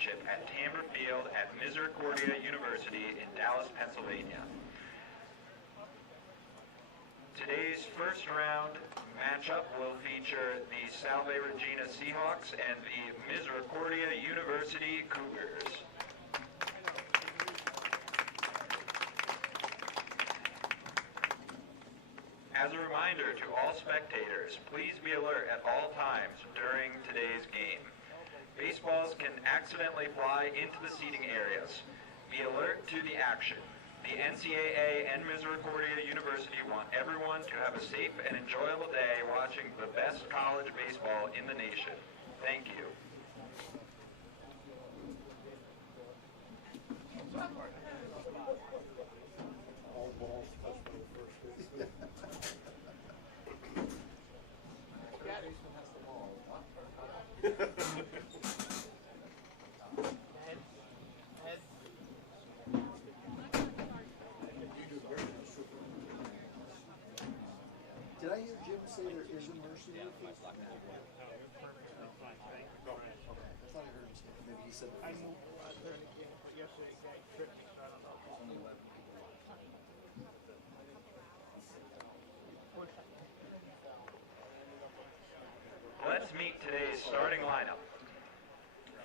championship at Tamber Field at Misericordia University in Dallas, Pennsylvania. Today's first round matchup will feature the Salve Regina Seahawks and the Misericordia University Cougars. As a reminder to all spectators, please be alert at all times during today's game. Baseballs can accidentally fly into the seating areas. Be alert to the action. The NCAA and Misericordia University want everyone to have a safe and enjoyable day watching the best college baseball in the nation. Thank you. Did I hear Jim say there is a mercy rule? No. Okay. I thought I heard him say that. Maybe he said that. I moved during the game, but yesterday the guy tripped me, so I don't know. Let's meet today's starting lineup.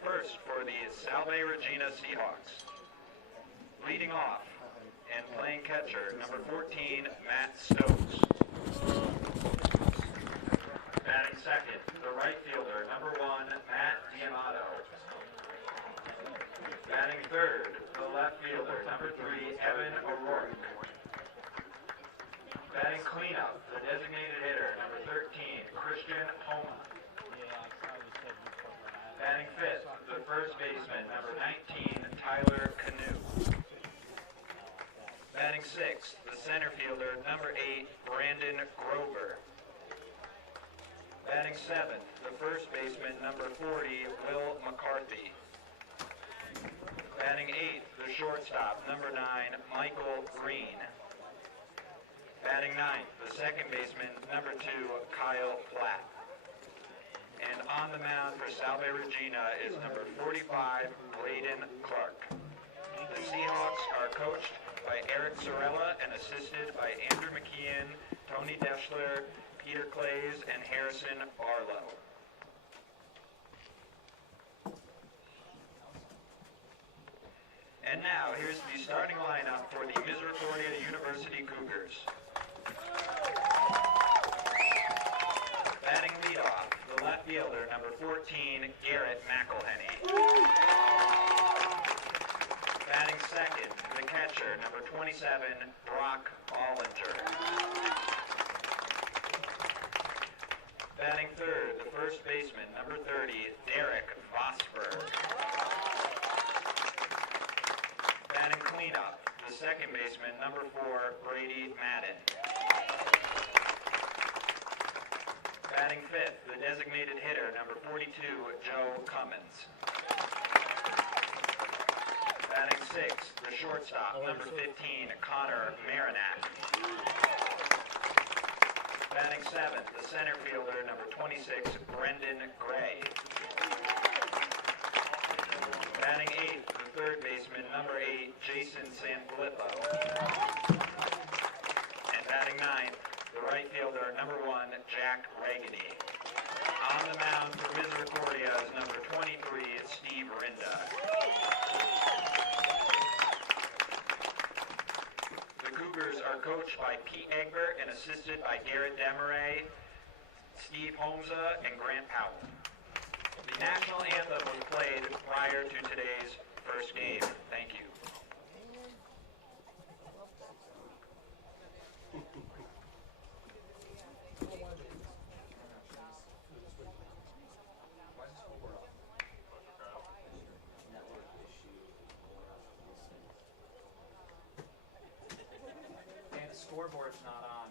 First, for the Salve Regina Seahawks. Leading off and playing catcher, number 14, Matt Stokes. Batting second, the right fielder, number 1, Matt D'Amato. Batting third, the left fielder, number 3, Evan O'Rourke. Batting cleanup, the designated hitter, number 13, Christian Homa. Batting fifth, the first baseman, number 19, Tyler Canoe. Batting sixth, the center fielder, number 8, Brandon Grover. Batting seventh, the first baseman, number 40, Will McCarthy. Batting eighth, the shortstop, number 9, Michael Green. Batting ninth, the second baseman, number 2, Kyle Platt. And on the mound for Salve Regina is number 45, Braden Clark. The Seahawks are coached by Eric Sorella and assisted by Andrew McKeon, Tony Deschler, Peter Clays, and Harrison Barlow. And now, here's the starting lineup for the Misericordia University Cougars. Batting leadoff, the left fielder, number 14, Garrett McElhenney. Batting second, the catcher, number 27, Brock Bollinger. Batting third, the first baseman, number 30, Derek Vosberg. Batting cleanup, the second baseman, number 4, Brady Madden. Batting fifth, the designated hitter, number 42, Joe Cummins. Batting sixth, the shortstop, number 15, Connor Marinac. Batting seventh, the center fielder, number 26, Brendan Gray. Batting eighth, the third baseman, number 8, Jason Sanfilippo. And batting ninth, the right fielder, number 1, Jack Regany. On the mound for Misericordia is number 23, Steve Rinda. The Cougars are coached by Pete Egbert and assisted by Garrett Demaray, Steve Holmza, and Grant Powell. The national anthem was played prior to today's first game. Thank you. Scoreboard's not on.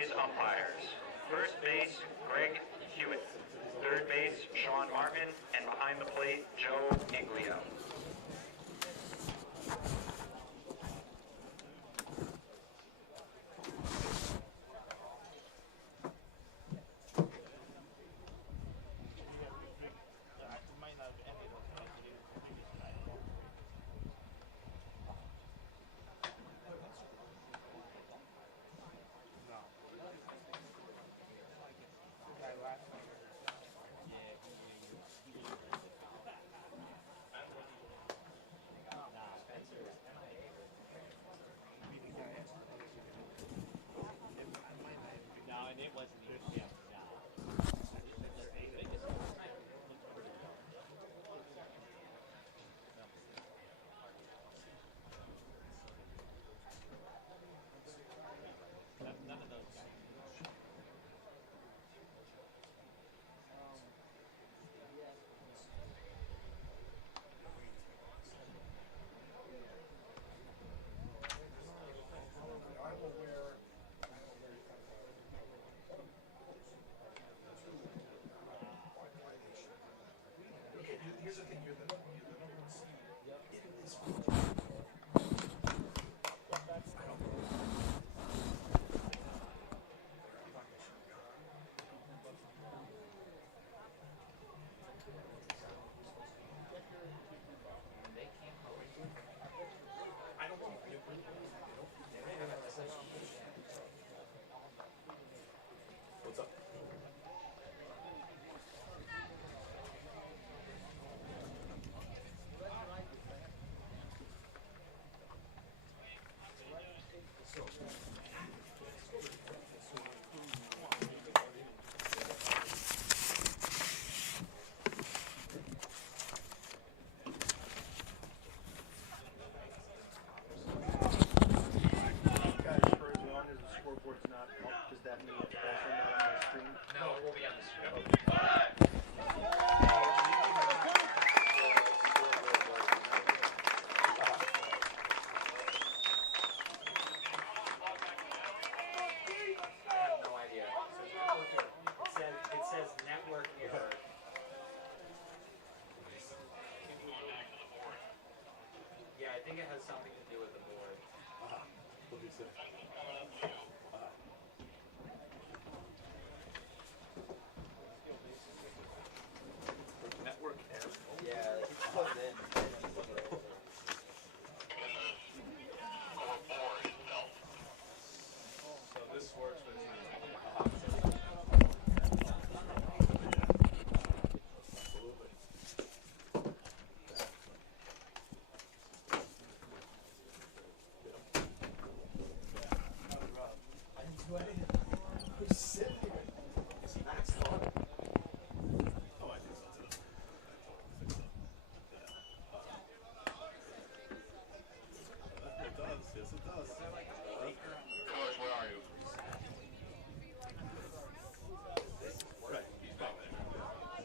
today's umpires. First base, Greg Hewitt. Third base, Sean Martin. And behind the plate, Joe Iglio. I think it has something to do with the board. What do you say? Network error. Yeah, it's plugged in. So this works, but it's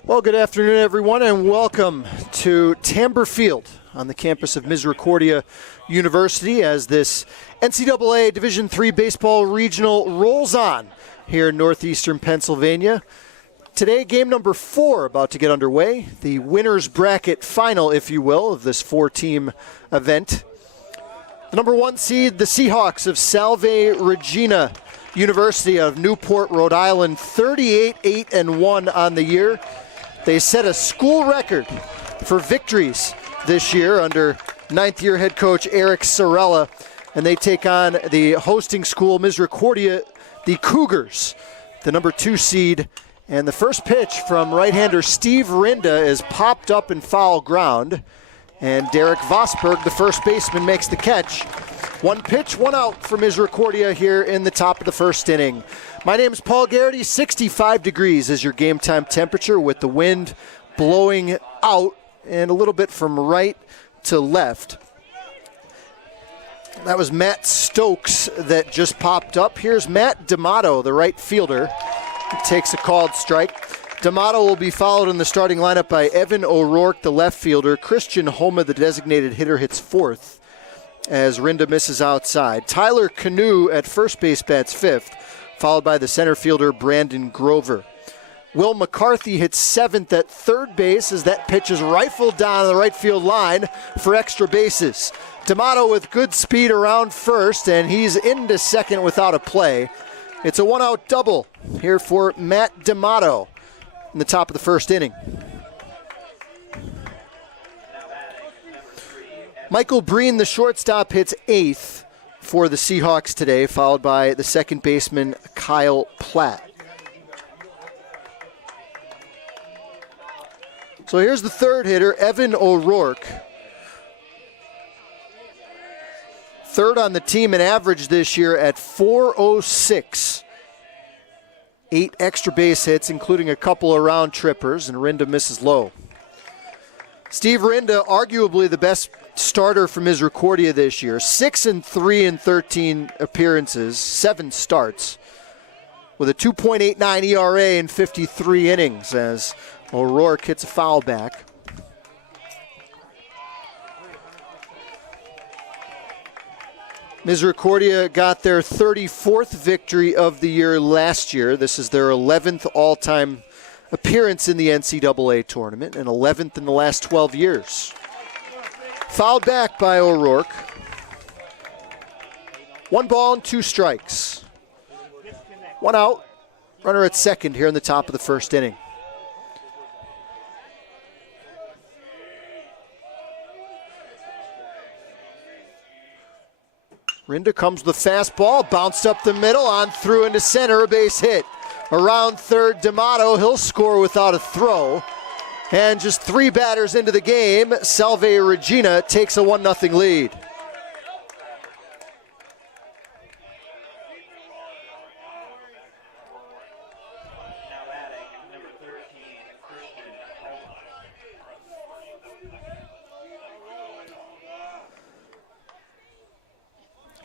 Well, good afternoon, everyone, and welcome to Tamber Field on the campus of Misericordia University as this NCAA Division III baseball regional rolls on here in northeastern Pennsylvania. Today, game number 4 about to get underway, the winner's bracket final, if you will, of this 4-team event. The number 1 seed, the Seahawks of Salve, Regina University of Newport, Rhode Island, 38-8-1 on the year. They set a school record for victories this year under 9th-year head coach Eric Sorella, and they take on the hosting school Misericordia, the Cougars, the number 2 seed. And the first pitch from right-hander Steve Rinda is popped up in foul ground, and Derek Vosberg, the first baseman, makes the catch. 1 pitch, 1 out for Misericordia here in the top of the first inning. My name is Paul Garrity. 65 degrees is your game time temperature with the wind blowing out and a little bit from right to left. That was Matt Stokes that just popped up. Here's Matt D'Amato, the right fielder. He takes a called strike. D'Amato will be followed in the starting lineup by Evan O'Rourke, the left fielder. Christian Homa, the designated hitter, hits 4th as Rinda misses outside. Tyler Canoe at first base bats 5th. followed by the center fielder Brandon Grover. Will McCarthy hits 7th at third base as that pitch is rifled down the right field line for extra bases. D'Amato with good speed around first, and he's into second without a play. It's a 1-out double here for Matt D'Amato in the top of the first inning. Michael Breen, the shortstop, hits 8th for the Seahawks today, followed by the second baseman Kyle Platt. So here's the third hitter, Evan O'Rourke. Third on the team in average this year at .406. 8 extra base hits, including a couple of round trippers, and Rinda misses low. Steve Rinda, arguably the best starter for Misericordia this year. 6-3 in 13 appearances, 7 starts, with a 2.89 ERA in 53 innings as O'Rourke hits a foul back. Misericordia got their 34th victory of the year last year. This is their 11th all-time appearance in the NCAA tournament and 11th in the last 12 years. Fouled back by O'Rourke. 1 ball and 2 strikes. 1 out. Runner at second here in the top of the first inning. Rinda comes with a fastball, bounced up the middle, on through into center, a base hit. Around third, D'Amato, he'll score without a throw. And just 3 batters into the game, Salve Regina takes a 1-0 lead. Now batting, number 13, Christian Homa.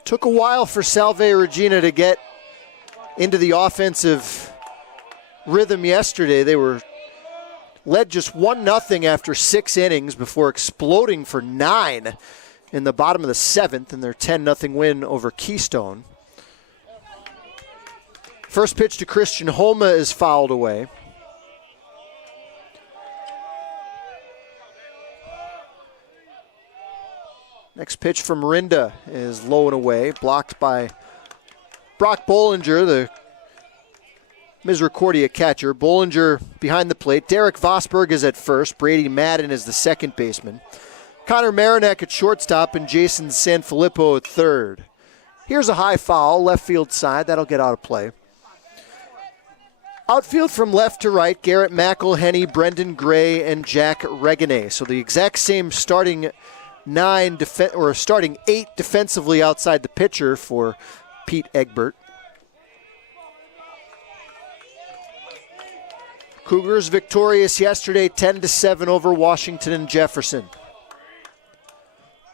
Took a while for Salve Regina to get into the offensive rhythm yesterday. They were led just 1-0 after 6 innings before exploding for 9 in the bottom of the 7th in their 10-0 win over Keystone. First pitch to Christian Homa is fouled away. Next pitch from Rinda is low and away, blocked by Brock Bollinger, the Misericordia catcher. Bollinger behind the plate. Derek Vosberg is at first. Brady Madden is the second baseman. Connor Marinak at shortstop and Jason Sanfilippo at third. Here's a high foul, left field side. That'll get out of play. Outfield from left to right, Garrett McElhenney, Brendan Gray, and Jack Regane. So the exact same starting 8 defensively outside the pitcher for Pete Egbert. Cougars victorious yesterday, 10-7 over Washington and Jefferson.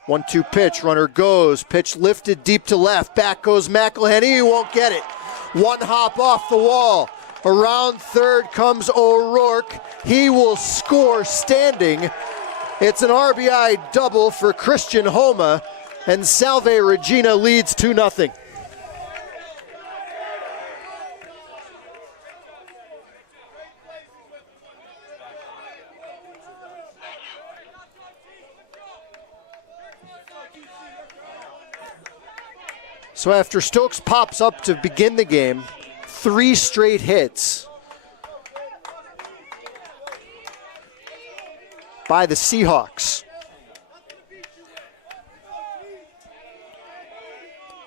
1-2 pitch, runner goes, pitch lifted deep to left, back goes McElhenney, he won't get it. 1 hop off the wall. Around third comes O'Rourke. He will score standing. It's an RBI double for Christian Homa, and Salve Regina leads 2-0. So after Stokes pops up to begin the game, 3 straight hits by the Seahawks.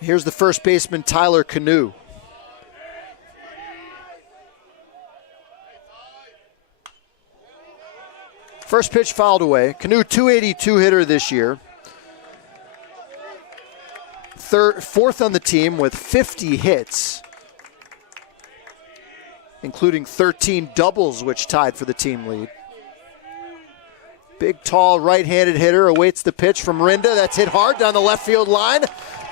Here's the first baseman, Tyler Canoe. First pitch fouled away. Canoe, 282 hitter this year. Fourth on the team with 50 hits, including 13 doubles, which tied for the team lead. Big, tall, right-handed hitter awaits the pitch from Rinda. That's hit hard down the left field line.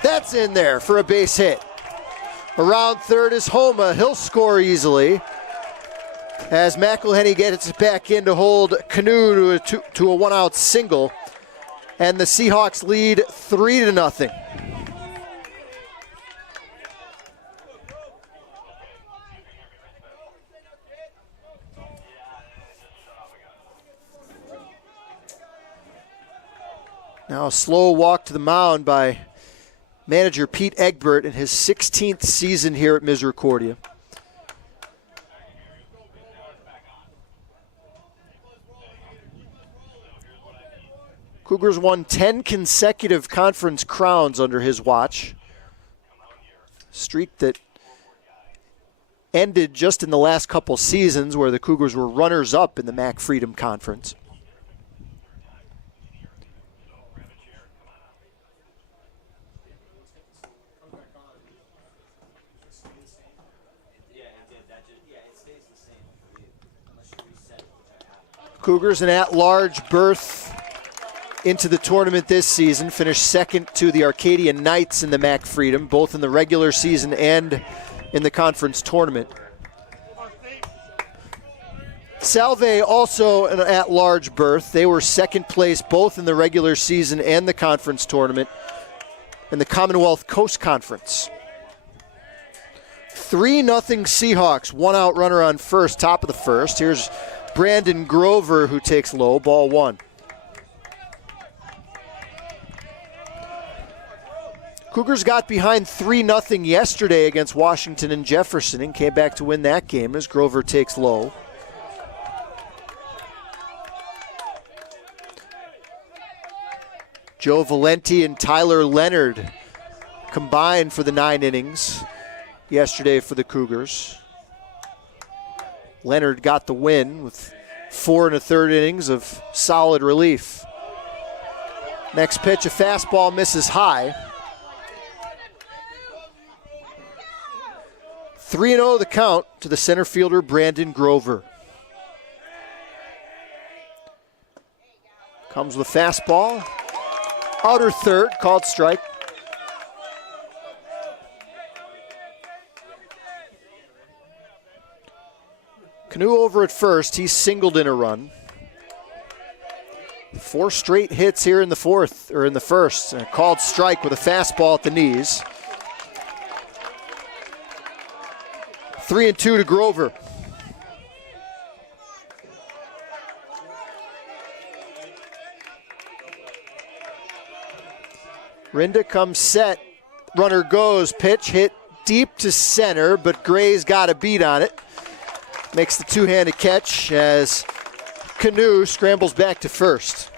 That's in there for a base hit. Around third is Homa. He'll score easily as McElhenney gets it back in to hold Canoe to a 1-out single. And the Seahawks lead 3-0. Now a slow walk to the mound by manager Pete Egbert in his 16th season here at Misericordia. Cougars won 10 consecutive conference crowns under his watch. Streak that ended just in the last couple seasons where the Cougars were runners-up in the MAC Freedom Conference. Cougars an at-large berth into the tournament this season, finished second to the Arcadian Knights in the MAC Freedom, both in the regular season and in the conference tournament. Salve also an at-large berth. They were second place both in the regular season and the conference tournament in the Commonwealth Coast Conference. 3-0 Seahawks, one out runner on first, top of the first. Here's Brandon Grover who takes low, ball one. Cougars got behind 3-0 yesterday against Washington and Jefferson and came back to win that game as Grover takes low. Joe Valenti and Tyler Leonard combined for the 9 innings yesterday for the Cougars. Leonard got the win with 4 1/3 innings of solid relief. Next pitch, a fastball misses high. 3-0 the count to the center fielder, Brandon Grover. Comes with a fastball. Outer third, called strike. Canoe over at first. He's singled in a run. 4 straight hits here in the first. And a called strike with a fastball at the knees. 3-2 to Grover. Rinda comes set. Runner goes. Pitch hit deep to center, but Gray's got a beat on it. Makes the two-handed catch as Canoe scrambles back to first.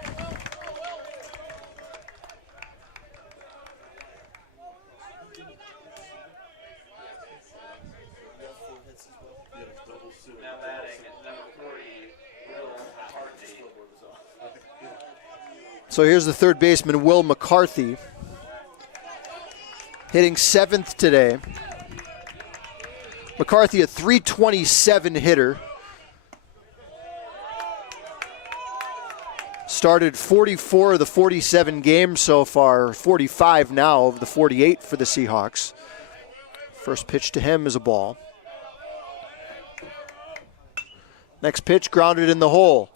Now batting at number 40, Will McCarthy. So here's the third baseman, Will McCarthy, hitting 7th today. McCarthy, a .327 hitter. Started 44 of the 47 games so far, 45 now of the 48 for the Seahawks. First pitch to him is a ball. Next pitch grounded in the hole.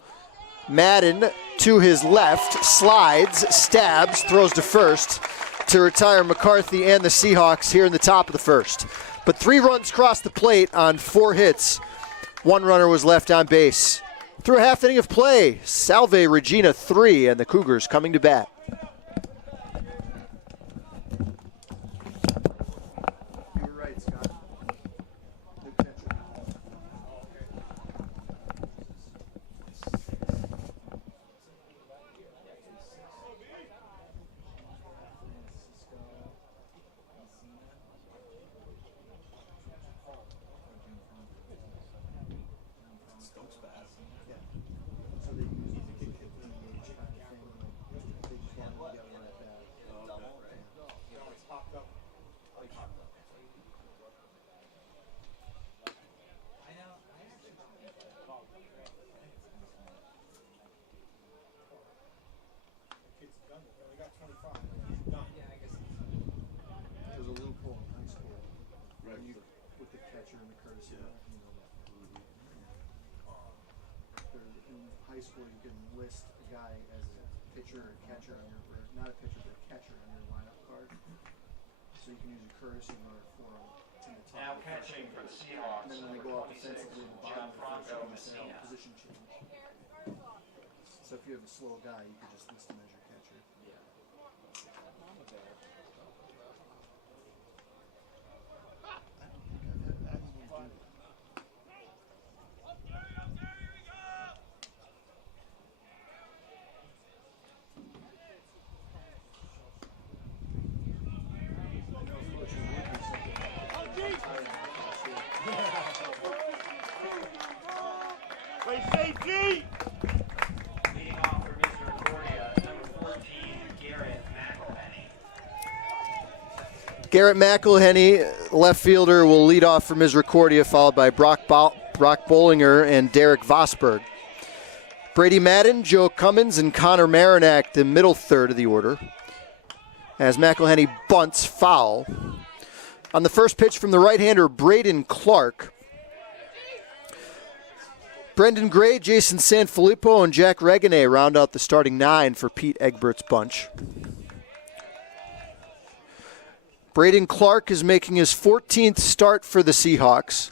Madden to his left, slides, stabs, throws to first to retire McCarthy and the Seahawks here in the top of the first. But 3 runs crossed the plate on 4 hits. 1 runner was left on base. Through a half inning of play, Salve, Regina 3, and the Cougars coming to bat. You were right, Scott. Good catcher. There's a loophole in high school. When you with the catcher and the courtesy, you know that. In high school, you can list a guy as a pitcher or catcher on your, or not a pitcher, but a catcher on your lineup card. So you can use a courtesy runner for to the top. Now catching for the Seahawks, And then when they number go out 26, defensively, the bottom Gianfranco of the field, Messina. position change. So if you have a slow guy, you could just list him as your catcher. Yeah. Garrett McElhenney, left fielder, will lead off for Misericordia, followed by Brock Bollinger and Derek Vosberg. Brady Madden, Joe Cummins, and Connor Marinack, the middle third of the order. As McElhenney bunts foul. On the first pitch from the right-hander, Braden Clark. Brendan Gray, Jason Sanfilippo, and Jack Regane round out the starting 9 for Pete Egbert's bunch. Braden Clark is making his 14th start for the Seahawks.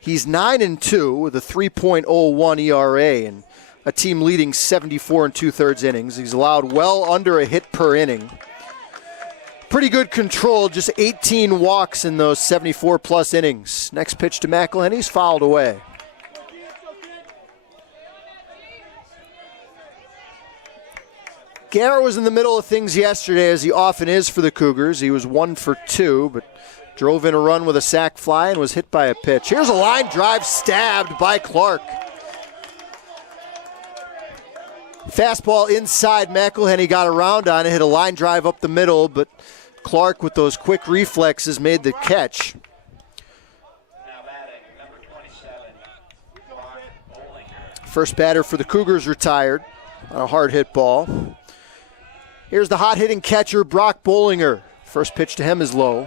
He's 9-2 with a 3.01 ERA and a team leading 74 2/3 innings. He's allowed well under a hit per inning. Pretty good control, just 18 walks in those 74-plus innings. Next pitch to McElhenney's fouled away. Garrett was in the middle of things yesterday, as he often is for the Cougars. He was 1 for 2, but drove in a run with a sac fly and was hit by a pitch. Here's a line drive stabbed by Clark. Fastball inside, McElhenney got around on it, hit a line drive up the middle, but Clark with those quick reflexes made the catch. Now batting, number 27, Brock Bollinger. First batter for the Cougars retired on a hard hit ball. Here's the hot-hitting catcher, Brock Bollinger. First pitch to him is low.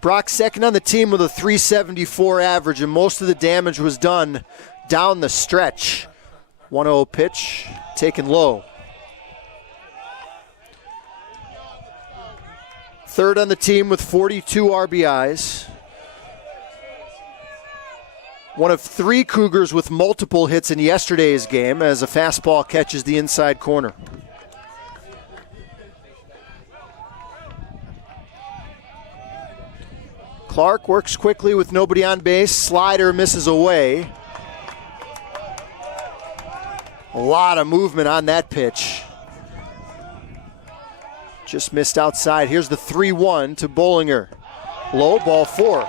Brock second on the team with a 374 average, and most of the damage was done down the stretch. 1-0 pitch, taken low. Third on the team with 42 RBIs. One of 3 Cougars with multiple hits in yesterday's game as a fastball catches the inside corner. Clark works quickly with nobody on base. Slider misses away. A lot of movement on that pitch. Just missed outside. Here's the 3-1 to Bollinger. Low, ball 4.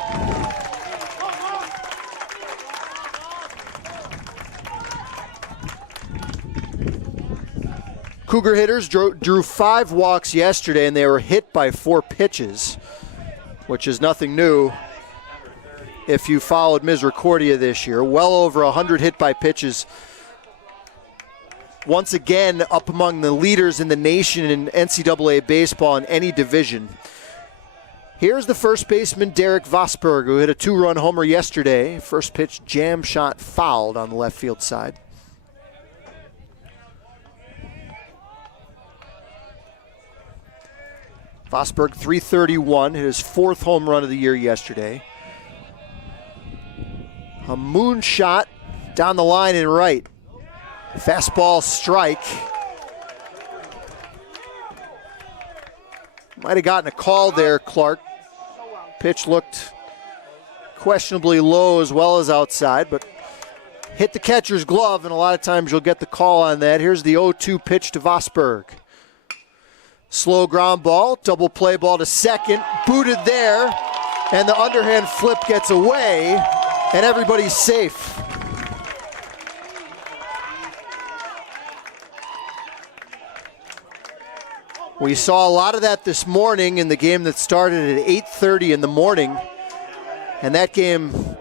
Cougar hitters drew 5 walks yesterday, and they were hit by 4 pitches, which is nothing new if you followed Misericordia this year. Well over 100 hit by pitches. Once again, up among the leaders in the nation in NCAA baseball in any division. Here's the first baseman, Derek Vosberg, who hit a 2-run homer yesterday. First pitch, jam shot fouled on the left field side. Vosberg, 331, hit his 4th home run of the year yesterday. A moonshot down the line and right. Fastball strike. Might have gotten a call there, Clark. Pitch looked questionably low as well as outside, but hit the catcher's glove, and a lot of times you'll get the call on that. Here's the 0-2 pitch to Vosberg. Slow ground ball, double play ball to second, booted there, and the underhand flip gets away, and everybody's safe. We saw a lot of that this morning in the game that started at 8:30 in the morning, and that game,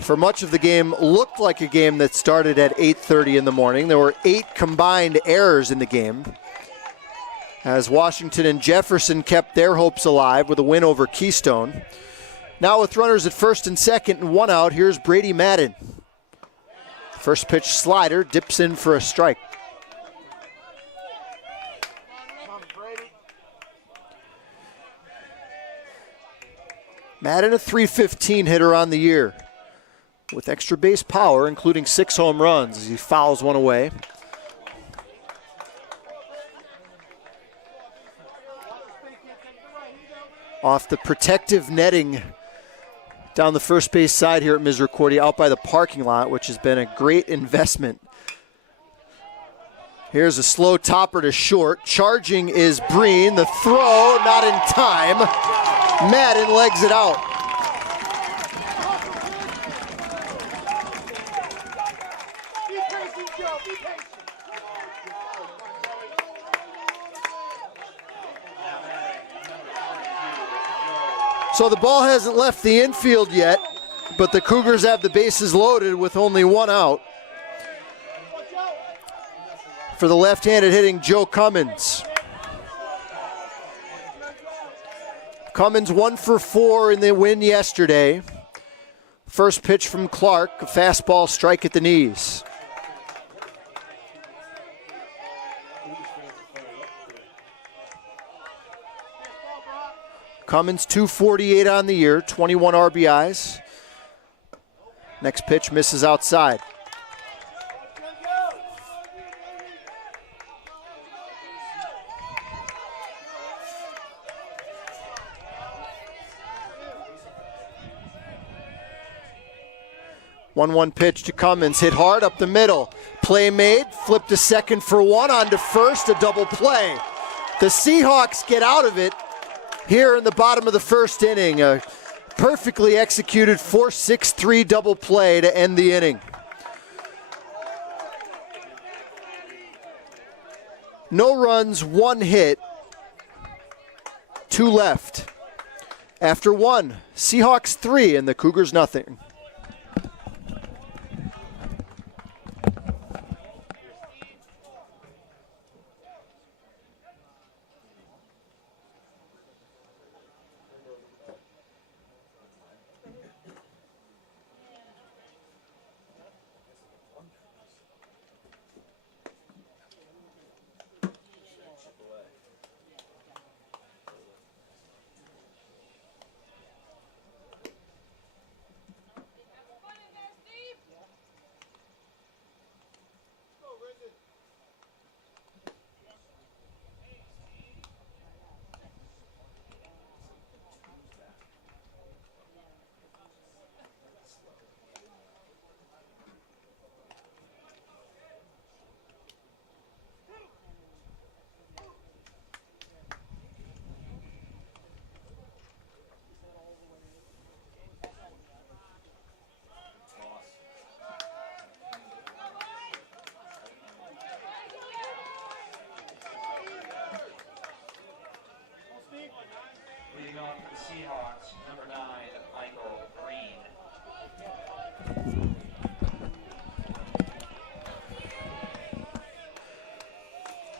for much of the game, looked like a game that started at 8:30 in the morning. There were 8 combined errors in the game, as Washington and Jefferson kept their hopes alive with a win over Keystone. Now with runners at first and second and 1 out, here's Brady Madden. First pitch slider, dips in for a strike. Madden, a .315 hitter on the year, with extra base power, including 6 home runs as he fouls one away. Off the protective netting down the first base side here at Misericordia, out by the parking lot, which has been a great investment. Here's a slow topper to short. Charging is Breen. The throw, not in time. Madden legs it out. So the ball hasn't left the infield yet, but the Cougars have the bases loaded with only one out. For the left-handed hitting Joe Cummins. Cummins 1 for 4 in the win yesterday. First pitch from Clark, a fastball strike at the knees. Cummins 248 on the year, 21 RBIs. Next pitch misses outside. One pitch to Cummins, hit hard up the middle. Play made, flipped to second for one, on to first, a double play. The Seahawks get out of it here in the bottom of the first inning. A perfectly executed 4-6-3 double play to end the inning. No runs, 1 hit, 2 left. After 1, Seahawks 3 and the Cougars nothing. Leading off for the Seahawks, number 9, Michael Breen.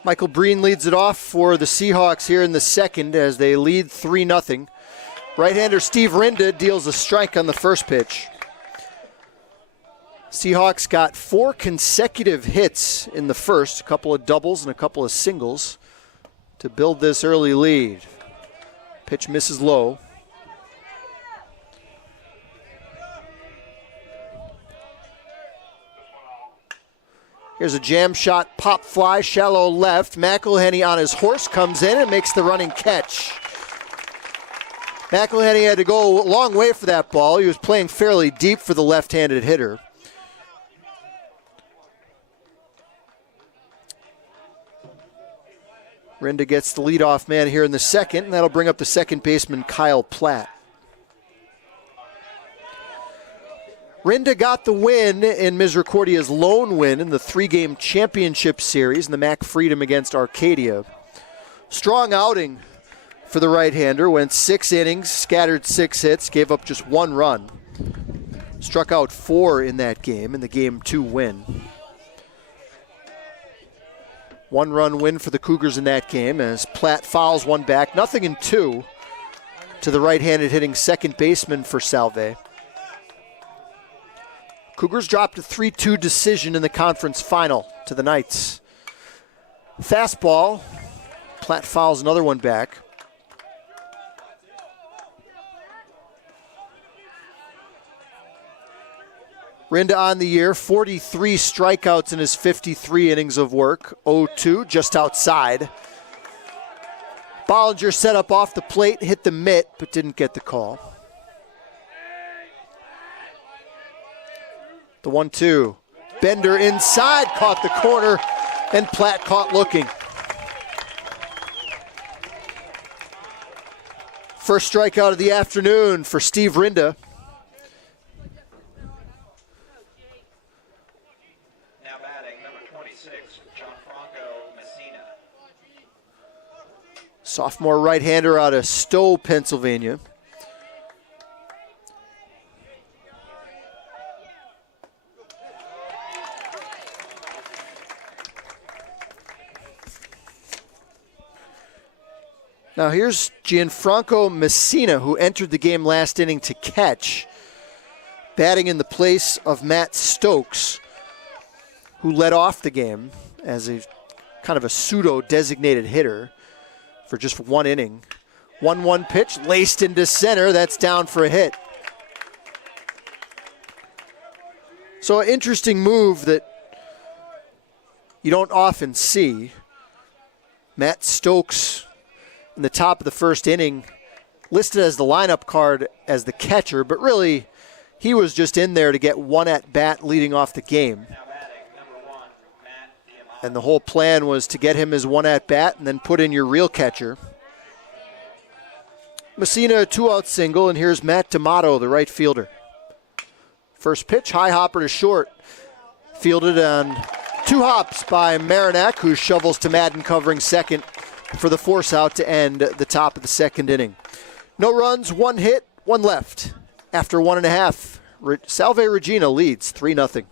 Michael Breen leads it off for the Seahawks here in the second as they lead 3-0. Right-hander Steve Rinda deals a strike on the first pitch. Seahawks got 4 consecutive hits in the first, a couple of doubles and a couple of singles to build this early lead. Pitch misses low. Here's a jam shot, pop fly, shallow left. McElhenney on his horse comes in and makes the running catch. McElhenney had to go a long way for that ball. He was playing fairly deep for the left-handed hitter. Rinda gets the leadoff man here in the second, and that'll bring up the second baseman, Kyle Platt. Rinda got the win in Misericordia's lone win in the 3-game championship series in the Mac Freedom against Arcadia. Strong outing for the right-hander, went 6 innings, scattered 6 hits, gave up just 1 run. Struck out 4 in that game, in the Game 2 win. 1-run win for the Cougars in that game as Platt fouls one back. 0-2 to the right-handed hitting second baseman for Salve. Cougars dropped a 3-2 decision in the conference final to the Knights. Fastball. Platt fouls another one back. Rinda on the year, 43 strikeouts in his 53 innings of work. 0-2, just outside. Bollinger set up off the plate, hit the mitt, but didn't get the call. The 1-2. Bender inside, caught the corner, and Platt caught looking. First strikeout of the afternoon for Steve Rinda. Sophomore right-hander out of Stowe, Pennsylvania. Now here's Gianfranco Messina, who entered the game last inning to catch, batting in the place of Matt Stokes, who led off the game as a kind of a pseudo-designated hitter for just one inning. 1-1 pitch, laced into center. That's down for a hit. So an interesting move that you don't often see. Matt Stokes in the top of the first inning, listed as the lineup card as the catcher, but really he was just in there to get one at-bat leading off the game. And the whole plan was to get him his one at-bat and then put in your real catcher. Messina, a 2-out single, and here's Matt D'Amato, the right fielder. First pitch, high hopper to short. Fielded on 2 hops by Marinak, who shovels to Madden covering second for the force out to end the top of the second inning. No runs, 1 hit, 1 left. After 1.5, Salve Regina leads 3-0.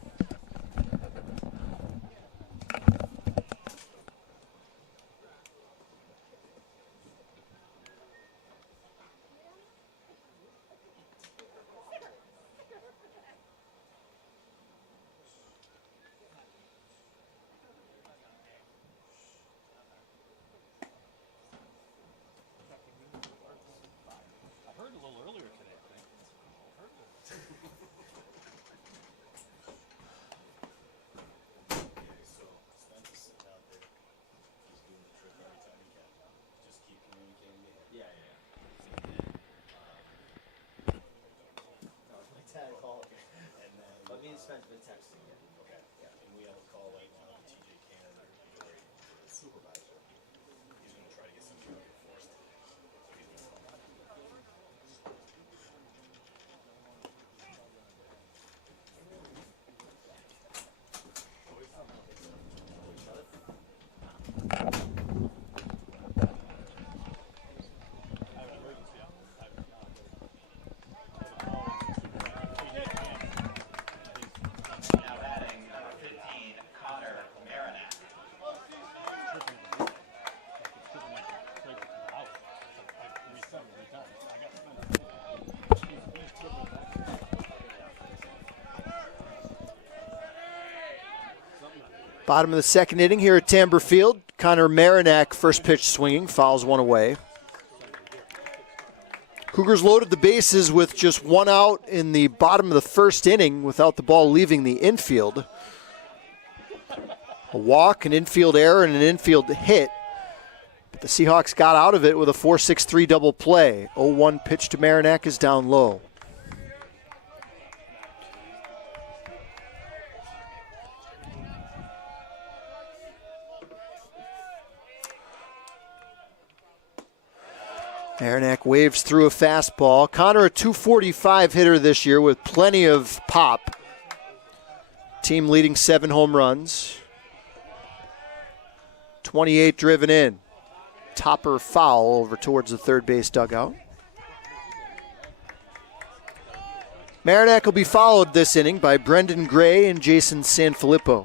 Bottom of the second inning here at Tamber Field. Connor Marinak, first pitch swinging, fouls one away. Cougars loaded the bases with just 1 out in the bottom of the first inning without the ball leaving the infield. A walk, an infield error, and an infield hit. But the Seahawks got out of it with a 4-6-3 double play. 0-1 pitch to Marinak is down low. Marinak waves through a fastball. Connor, a .245 hitter this year with plenty of pop. Team leading 7 home runs. 28 driven in. Topper foul over towards the third base dugout. Marinak will be followed this inning by Brendan Gray and Jason Sanfilippo.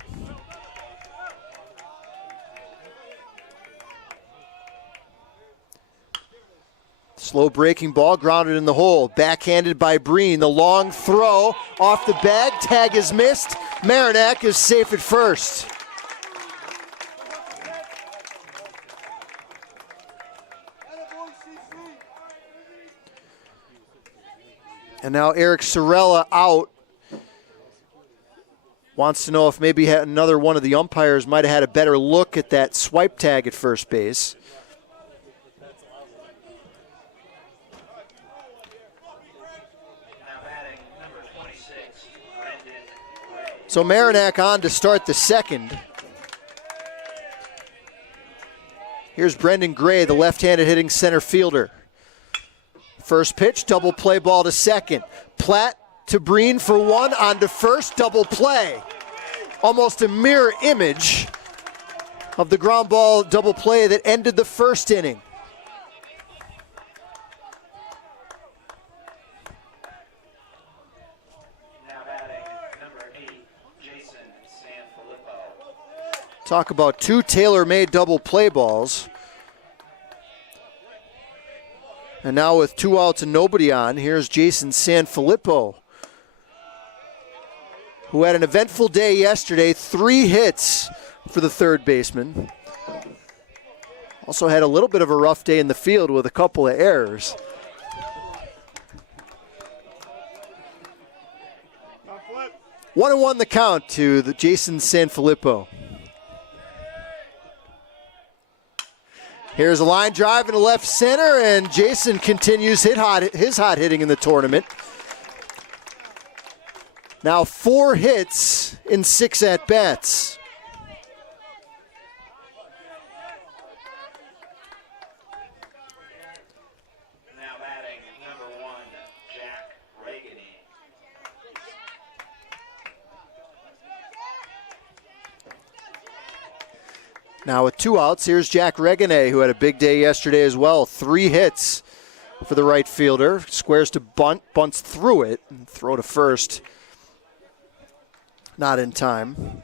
Slow breaking ball, grounded in the hole. Backhanded by Breen. The long throw off the bag. Tag is missed. Marinak is safe at first. And now Eric Sorella out. Wants to know if maybe another one of the umpires might have had a better look at that swipe tag at first base. So Marinak on to start the second. Here's Brendan Gray, the left-handed hitting center fielder. First pitch, double play ball to second. Platt to Breen for 1, on to first, double play. Almost a mirror image of the ground ball double play that ended the first inning. Talk about 2 tailor-made double play balls. And now with 2 outs and nobody on, here's Jason Sanfilippo, who had an eventful day yesterday, 3 hits for the third baseman. Also had a little bit of a rough day in the field with a couple of errors. One and one the count to the Jason Sanfilippo. Here's a line drive into left center, and Jason continues his hot hitting in the tournament. Now 4 hits in 6 at-bats. Now batting number 1, Jack Regina. Now with 2 outs, here's Jack Regine, who had a big day yesterday as well. 3 hits for the right fielder. Squares to bunt, bunts through it, and throw to first. Not in time.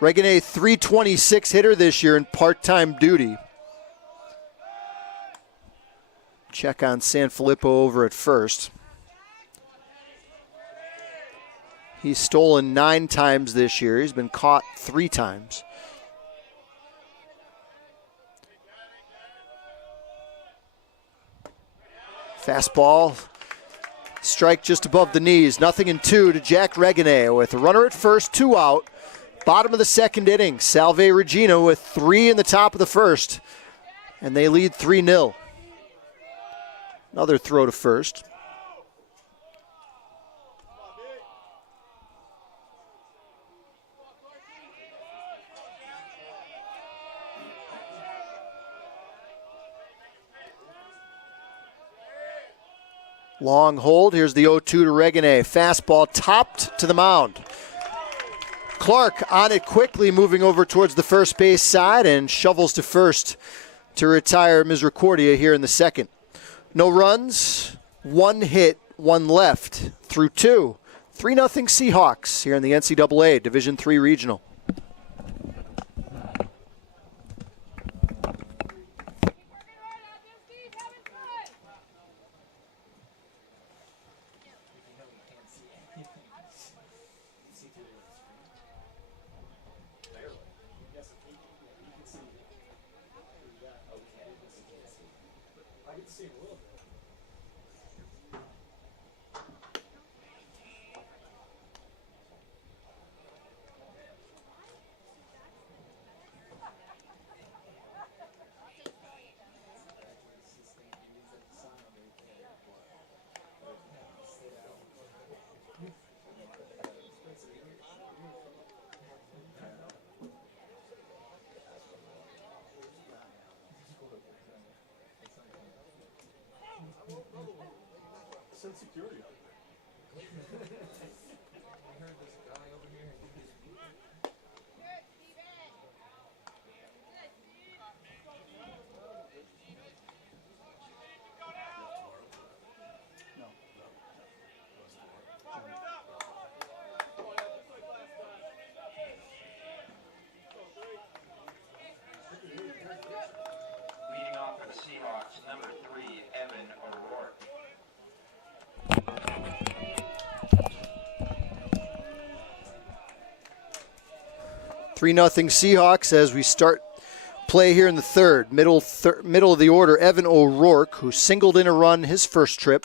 Regine, 326 hitter this year in part-time duty. Check on Sanfilippo over at first. He's stolen 9 times this year. He's been caught 3 times. Fastball, strike just above the knees. 0-2 to Jack Regine with a runner at first, 2 out. Bottom of the second inning. Salve Regina with 3 in the top of the first, and they lead 3-0. Another throw to first. Long hold. Here's the 0-2 to Regine. Fastball topped to the mound. Clark on it quickly, moving over towards the first base side and shovels to first to retire Misericordia here in the second. No runs, 1 hit, 1 left through 2. 3-0 Seahawks here in the NCAA Division III Regional. Security. Leading off for the Seahawks, number 3, Evan O'Rourke. 3-0 Seahawks as we start play here in the third. Middle of the order, Evan O'Rourke, who singled in a run his first trip.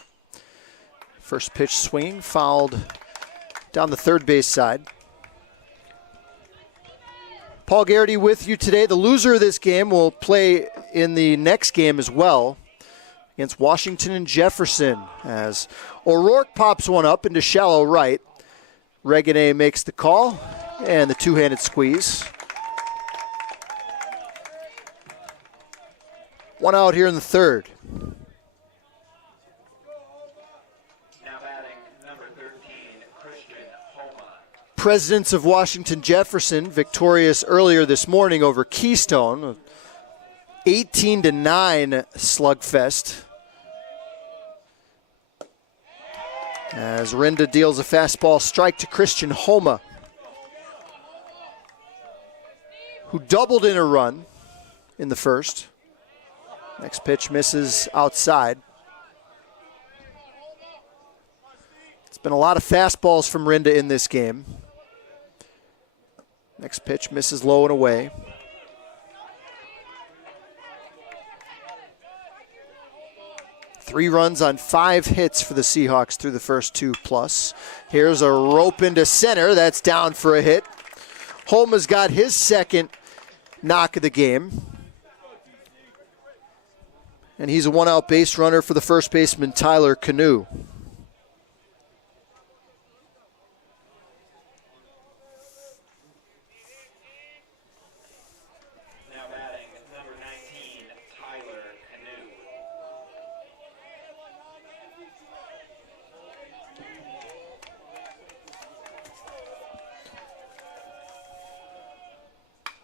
First pitch swinging, fouled down the third base side. Paul Garrity with you today. The loser of this game will play in the next game as well against Washington and Jefferson as O'Rourke pops one up into shallow right. Regine makes the call and the two-handed squeeze. 1 out here in the third. Now batting number 13, Christian Homa. Presidents of Washington Jefferson victorious earlier this morning over Keystone. 18-9 slugfest. As Rinda deals a fastball strike to Christian Homa, who doubled in a run in the first. Next pitch misses outside. It's been a lot of fastballs from Rinda in this game. Next pitch misses low and away. Three runs on 5 hits for the Seahawks through the first 2+. Here's a rope into center. That's down for a hit. Homa's got his second knock of the game. And he's a one-out base runner for the first baseman, Tyler Canoe. Now batting number 19, Tyler Canoe.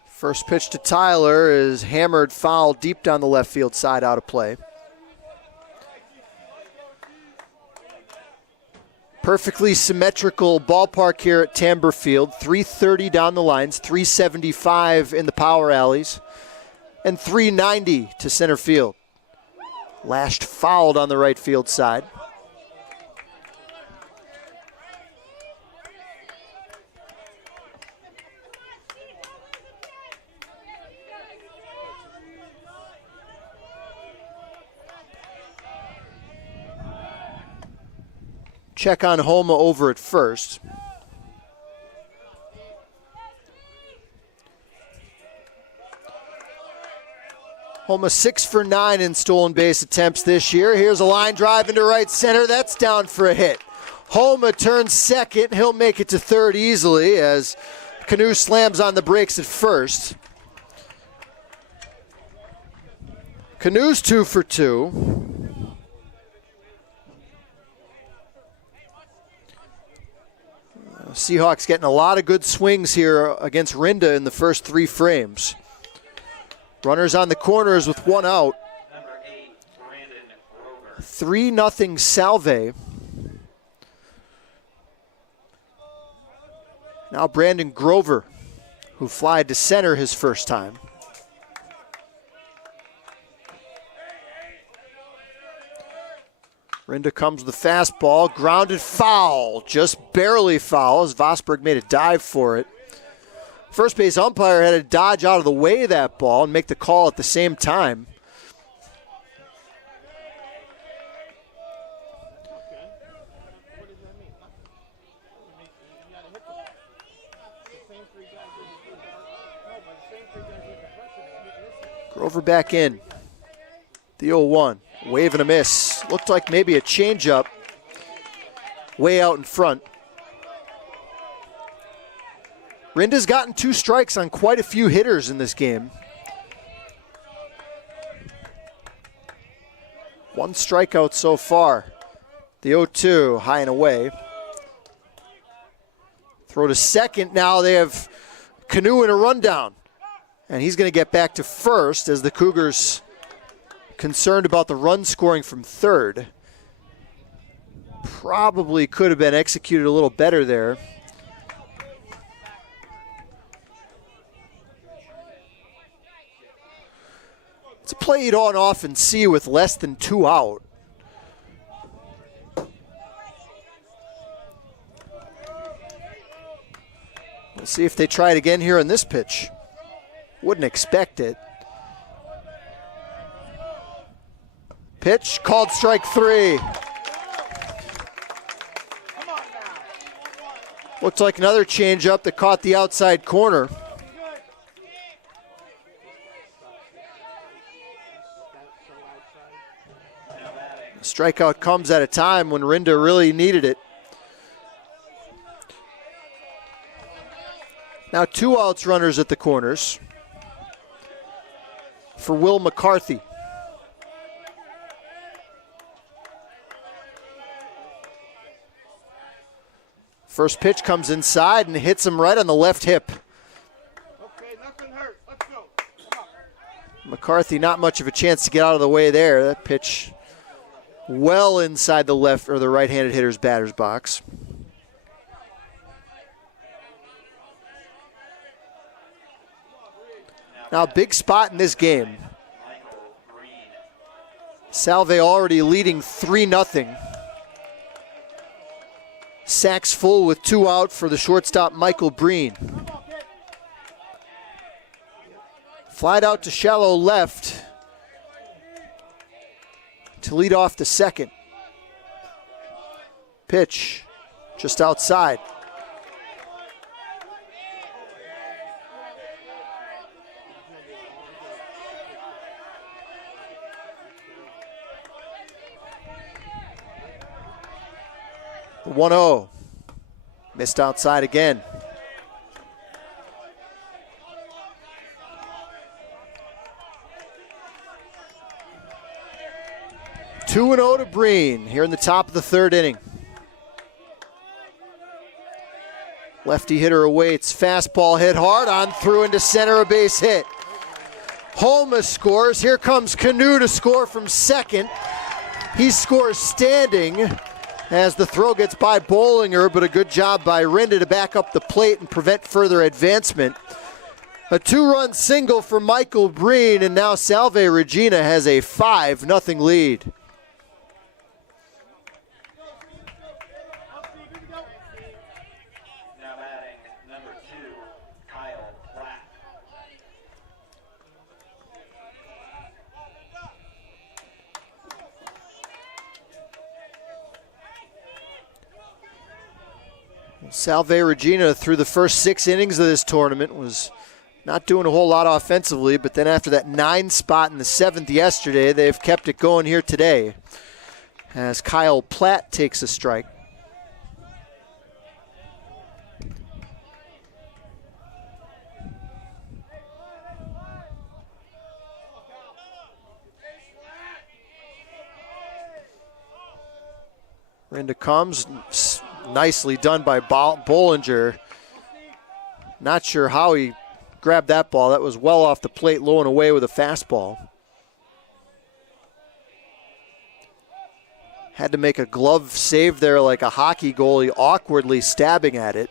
First pitch to Tyler is hammered foul deep down the left field side, out of play. Perfectly symmetrical ballpark here at Tamber Field. 330 down the lines, 375 in the power alleys, and 390 to center field. Lashed fouled on the right field side. Check on Homa over at first. Homa 6 for 9 in stolen base attempts this year. Here's a line drive into right center. That's down for a hit. Homa turns second. He'll make it to third easily as Canoe slams on the brakes at first. Canoe's 2 for 2. Seahawks getting a lot of good swings here against Rinda in the first 3 frames. Runners on the corners with 1 out. Number 8, Brandon Grover. 3-0 Salve. Now Brandon Grover, who flied to center his first time. Rinda comes with the fastball, grounded foul, just barely foul as Vosberg made a dive for it. First base umpire had to dodge out of the way of that ball and make the call at the same time. Grover back in. The 0-1. Wave and a miss. Looked like maybe a changeup way out in front. Rinda's gotten 2 strikes on quite a few hitters in this game. 1 strikeout so far. The 0-2, high and away. Throw to second. Now they have Canoe in a rundown. And he's going to get back to first as the Cougars concerned about the run scoring from third. Probably could have been executed a little better there. It's a play you don't often see with less than 2 out. We'll see if they try it again here on this pitch. Wouldn't expect it. Pitch called strike 3. Looked like another changeup that caught the outside corner. Strikeout comes at a time when Rinda really needed it. Now 2 outs, runners at the corners for Will McCarthy. First pitch comes inside and hits him right on the left hip. Okay, nothing hurt. Let's go. Come on. McCarthy not much of a chance to get out of the way there. That pitch well inside the left or the right-handed hitter's batter's box. Now, big spot in this game. Salve already leading 3-0. Sacks full with 2 out for the shortstop, Michael Breen. Flied out to shallow left to lead off the second. Pitch just outside. The 1-0. Missed outside again. Two and 0 to Breen here in the top of the third inning. Lefty hitter awaits. Fastball hit hard on through into center, a base hit. Holmes scores. Here comes Canoe to score from second. He scores standing as the throw gets by Bollinger, but a good job by Rinda to back up the plate and prevent further advancement. A 2-run single for Michael Breen, and now Salve Regina has a 5-0 lead. Now batting number 2, Kyle Platt. Salve Regina, through the first 6 innings of this tournament, was not doing a whole lot offensively, but then after that 9 spot in the 7th yesterday, they've kept it going here today as Kyle Platt takes a strike. Rinda comes. Nicely done by Bollinger. Not sure how he grabbed that ball. That was well off the plate, low and away with a fastball. Had to make a glove save there like a hockey goalie, awkwardly stabbing at it.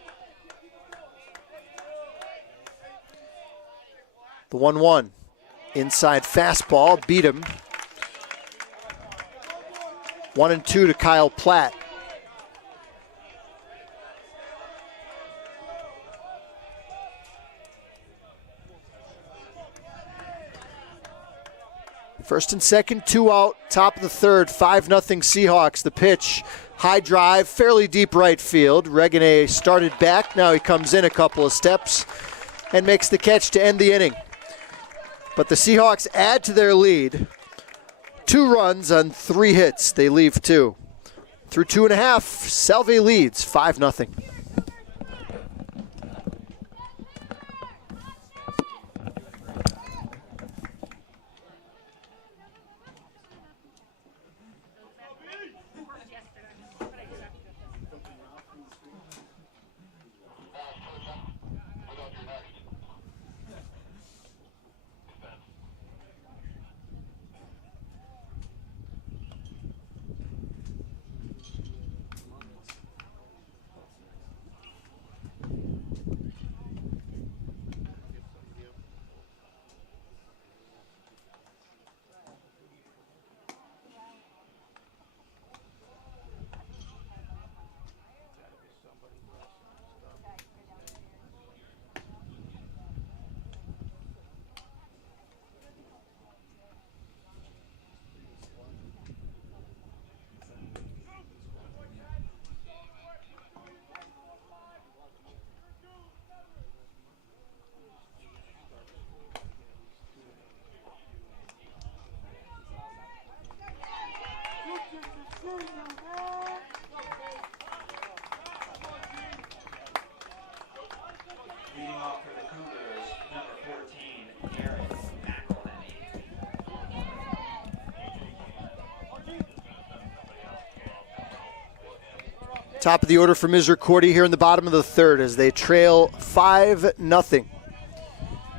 The 1-1. Inside fastball, beat him. 1-2 to Kyle Platt. First and second, 2 out, top of the third, 5-0 Seahawks. The pitch, high drive, fairly deep right field. Regine started back, now he comes in a couple of steps and makes the catch to end the inning. But the Seahawks add to their lead. 2 runs on 3 hits, they leave 2. Through 2.5, Salve leads 5-0. Leading off for the Cougars, number 14, Aaron McElhenney. Top of the order for Misericordia here in the bottom of the third as they trail 5-0.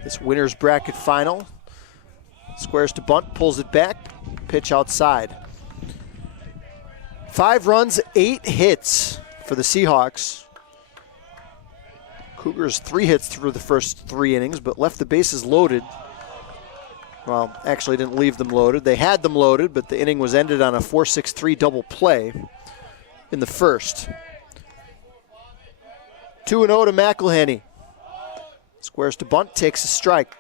This winner's bracket final. Squares to bunt, pulls it back, pitch outside. 5 runs, 8 hits for the Seahawks. Cougars 3 hits through the first 3 innings, but left the bases loaded. Well, actually didn't leave them loaded. They had them loaded, but the inning was ended on a 4-6-3 double play in the first. 2-0 to McElhenney. Squares to bunt, takes a strike.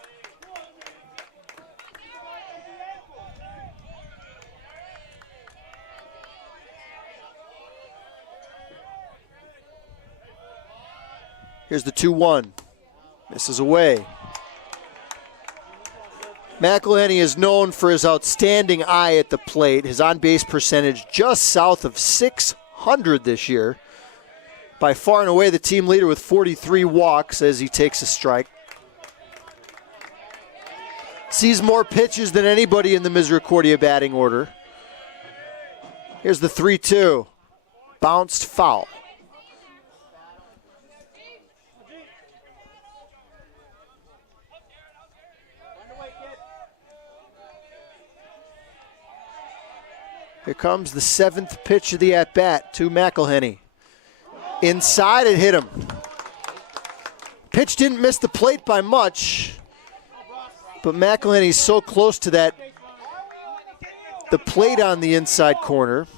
Here's the 2-1. Misses away. McElhenney is known for his outstanding eye at the plate. His on-base percentage just south of .600 this year. By far and away the team leader with 43 walks as he takes a strike. Sees more pitches than anybody in the Misericordia batting order. Here's the 3-2. Bounced foul. Here comes the 7th pitch of the at-bat to McElhenney. Inside, it hit him. Pitch didn't miss the plate by much, but McElhenney's so close to that, the plate on the inside corner.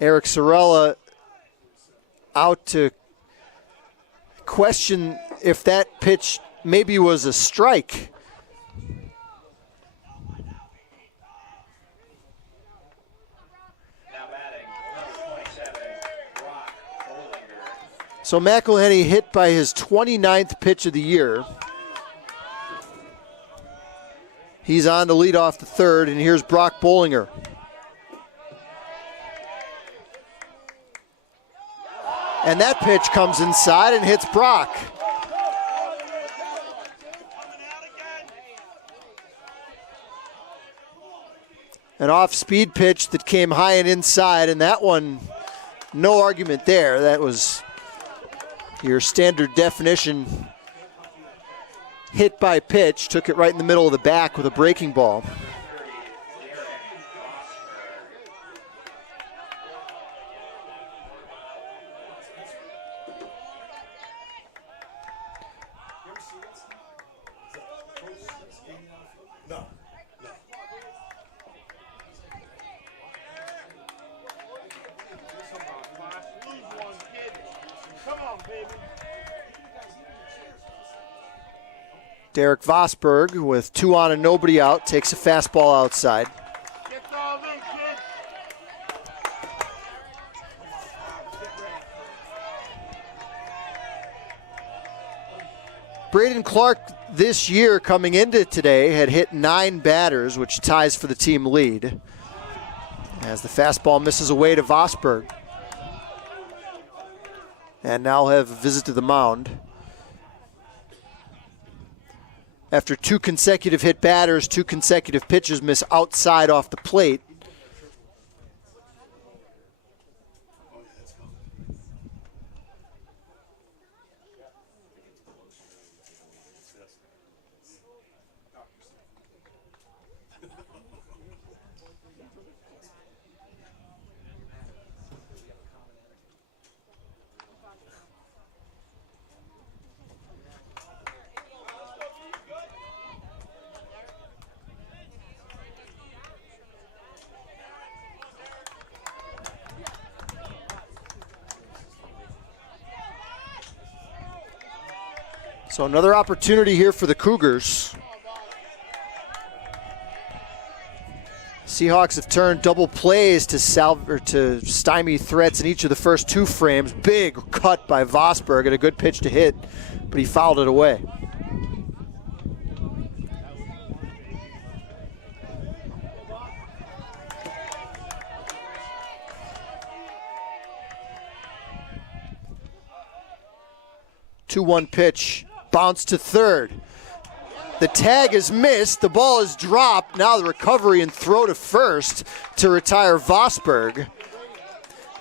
Eric Sorella out to question if that pitch maybe was a strike. So McElhenney hit by his 29th pitch of the year. He's on to lead off the third, and here's Brock Bollinger. And that pitch comes inside and hits Brock. An off-speed pitch that came high and inside, and that one, no argument there. That was your standard definition hit by pitch. Took it right in the middle of the back with a breaking ball. Derek Vosberg with 2 on and nobody out takes a fastball outside. Braden Clark this year coming into today had hit 9 batters, which ties for the team lead, as the fastball misses away to Vosberg. And now have a visit to the mound. After 2 consecutive hit batters, 2 consecutive pitches miss outside off the plate. So another opportunity here for the Cougars. Seahawks have turned double plays to stymie threats in each of the first 2 frames. Big cut by Vosberg and a good pitch to hit, but he fouled it away. Two-one pitch. Bounce to third. The tag is missed. The ball is dropped. Now the recovery and throw to first to retire Vosberg.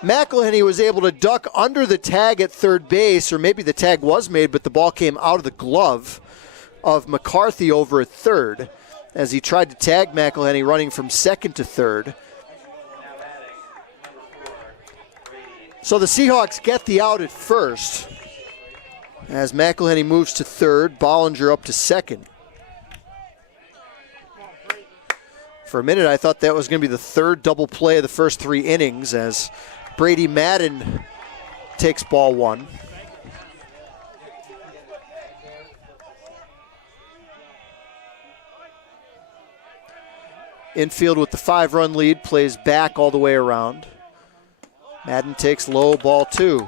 McElhenney was able to duck under the tag at third base, or maybe the tag was made, but the ball came out of the glove of McCarthy over at third. as he tried to tag McElhenney running from second to third. So the Seahawks get the out at first as McElhenney moves to third, Bollinger up to second. For a minute, I thought that was going to be the third double play of the first 3 innings as Brady Madden takes ball 1. Infield with the 5-run lead, plays back all the way around. Madden takes low, ball 2.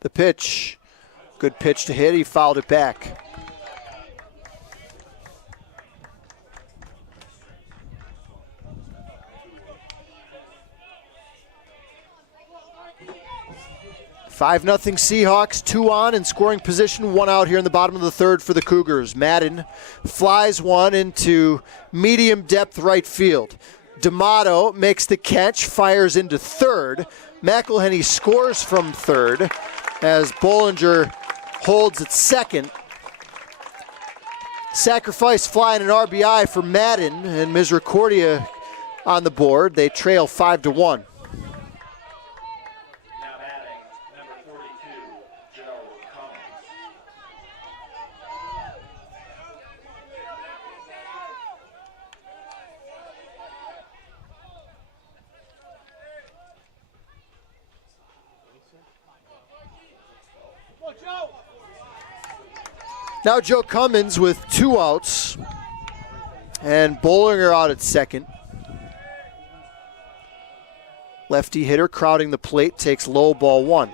The pitch, good pitch to hit, he fouled it back. Five 0 Seahawks, 2 on in scoring position, 1 out here in the bottom of the third for the Cougars. Madden flies one into medium depth right field. D'Amato makes the catch, fires into third. McElhenney scores from third as Bollinger holds at second. Sacrifice fly and an RBI for Madden, and Misericordia on the board. They trail 5-1. Now Joe Cummins with 2 outs, and Bollinger out at second. Lefty hitter crowding the plate, takes low, ball 1.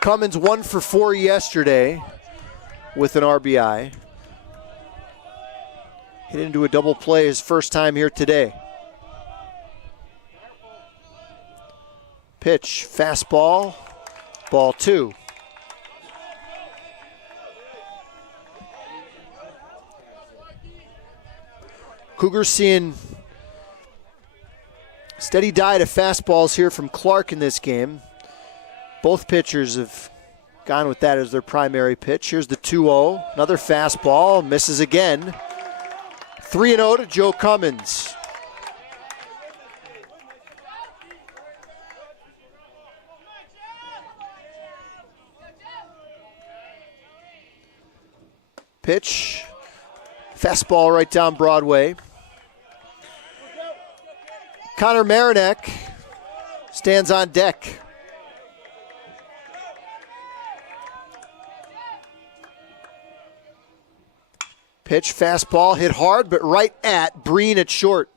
Cummins 1 for 4 yesterday with an RBI. Hit into a double play his first time here today. Pitch, fastball, ball 2. Cougars seeing steady diet of fastballs here from Clark in this game. Both pitchers have gone with that as their primary pitch. Here's the 2-0, another fastball, misses again. 3-0 to Joe Cummins. Pitch, fastball right down Broadway. Connor Marinak stands on deck. Pitch, fastball, hit hard, but right at Breen at short.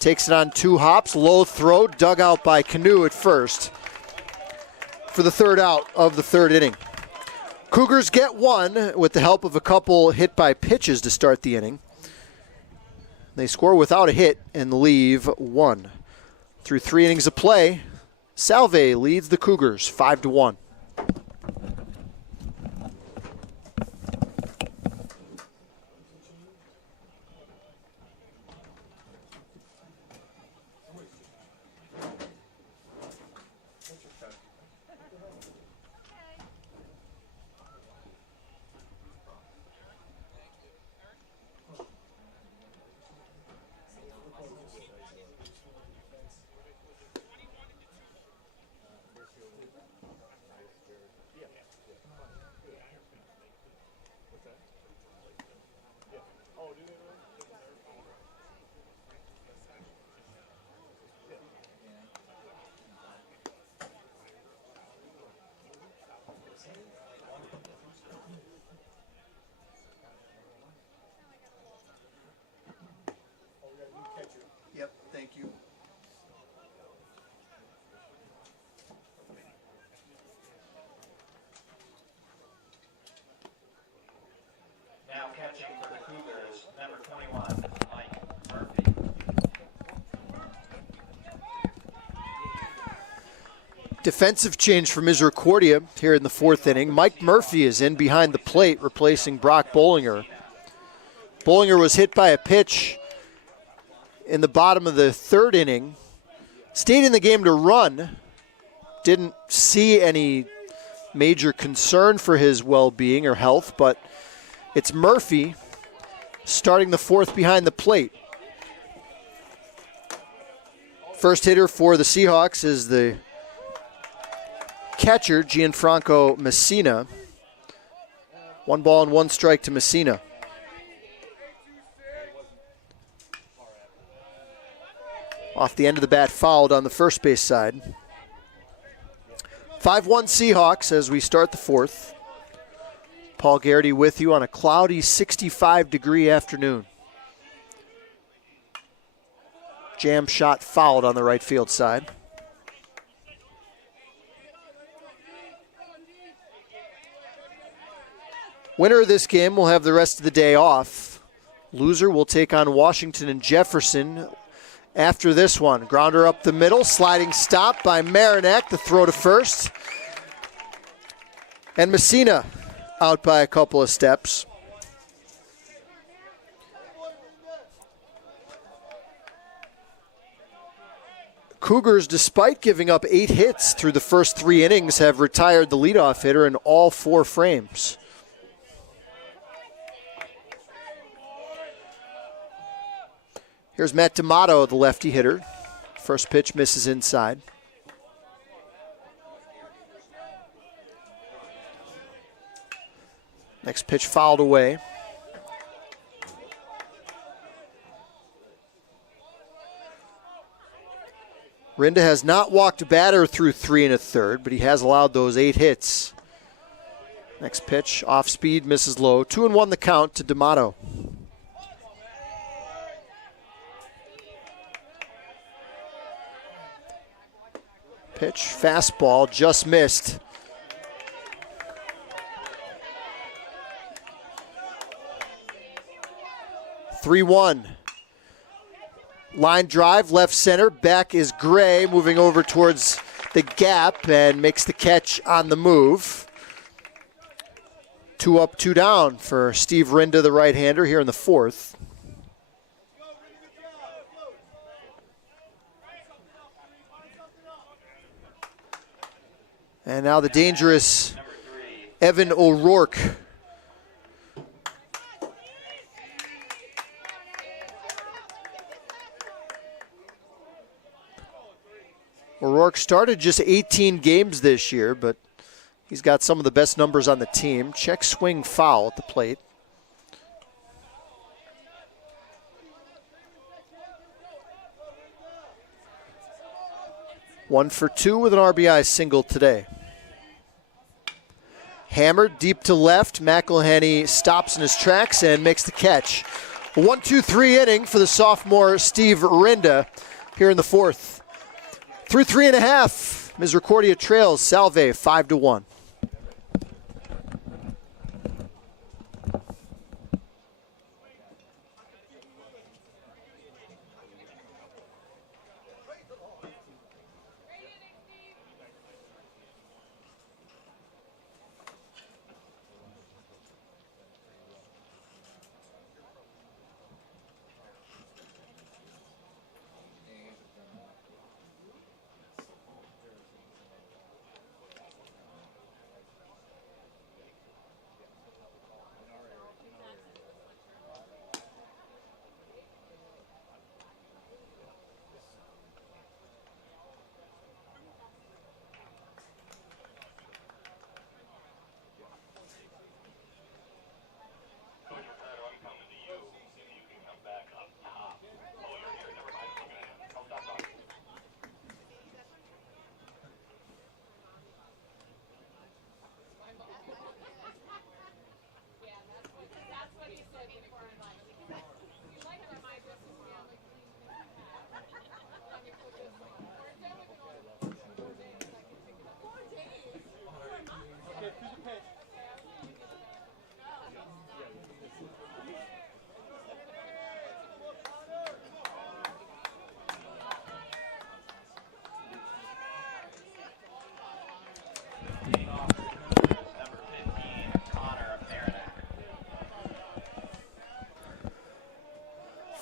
Takes it on 2 hops, low throw, dug out by Canoe at first for the 3rd out of the 3rd inning. Cougars get 1 with the help of a couple hit by pitches to start the inning. They score without a hit and leave 1. Through 3 innings of play, Salve leads the Cougars 5-1. Defensive change for Misericordia here in the fourth inning. Mike Murphy is in behind the plate, replacing Brock Bollinger. Bollinger was hit by a pitch in the bottom of the third inning. Stayed in the game to run. Didn't see any major concern for his well-being or health, but it's Murphy starting the fourth behind the plate. First hitter for the Seahawks is the catcher, Gianfranco Messina. 1 ball and 1 strike to Messina. Off the end of the bat, fouled on the first base side. 5-1 Seahawks as we start the fourth. Paul Garrity with you on a cloudy 65-degree afternoon. Jam shot fouled on the right field side. Winner of this game will have the rest of the day off. Loser will take on Washington and Jefferson after this one. Grounder up the middle, sliding stop by Marinak, the throw to first. And Messina out by a couple of steps. Cougars, despite giving up 8 hits through the first 3 innings, have retired the leadoff hitter in all 4 frames. Here's Matt D'Amato, the lefty hitter. First pitch misses inside. Next pitch fouled away. Rinda has not walked a batter through 3 1/3, but he has allowed those 8 hits. Next pitch, off speed, misses low. 2-1 the count to D'Amato. Pitch, fastball, just missed. Three-1. Line drive, left center. Back is Gray, moving over towards the gap and makes the catch on the move. 2 up, 2 down for Steve Rinda, the right-hander, here in the fourth. And now the dangerous Evan O'Rourke. O'Rourke started just 18 games this year, but he's got some of the best numbers on the team. Check swing foul at the plate. One for 2 with an RBI single today. Hammered deep to left. McElhenney stops in his tracks and makes the catch. A 1-2-3 inning for the sophomore Steve Rinda here in the fourth. Through 3 1/2, Misericordia trails Salve 5-1.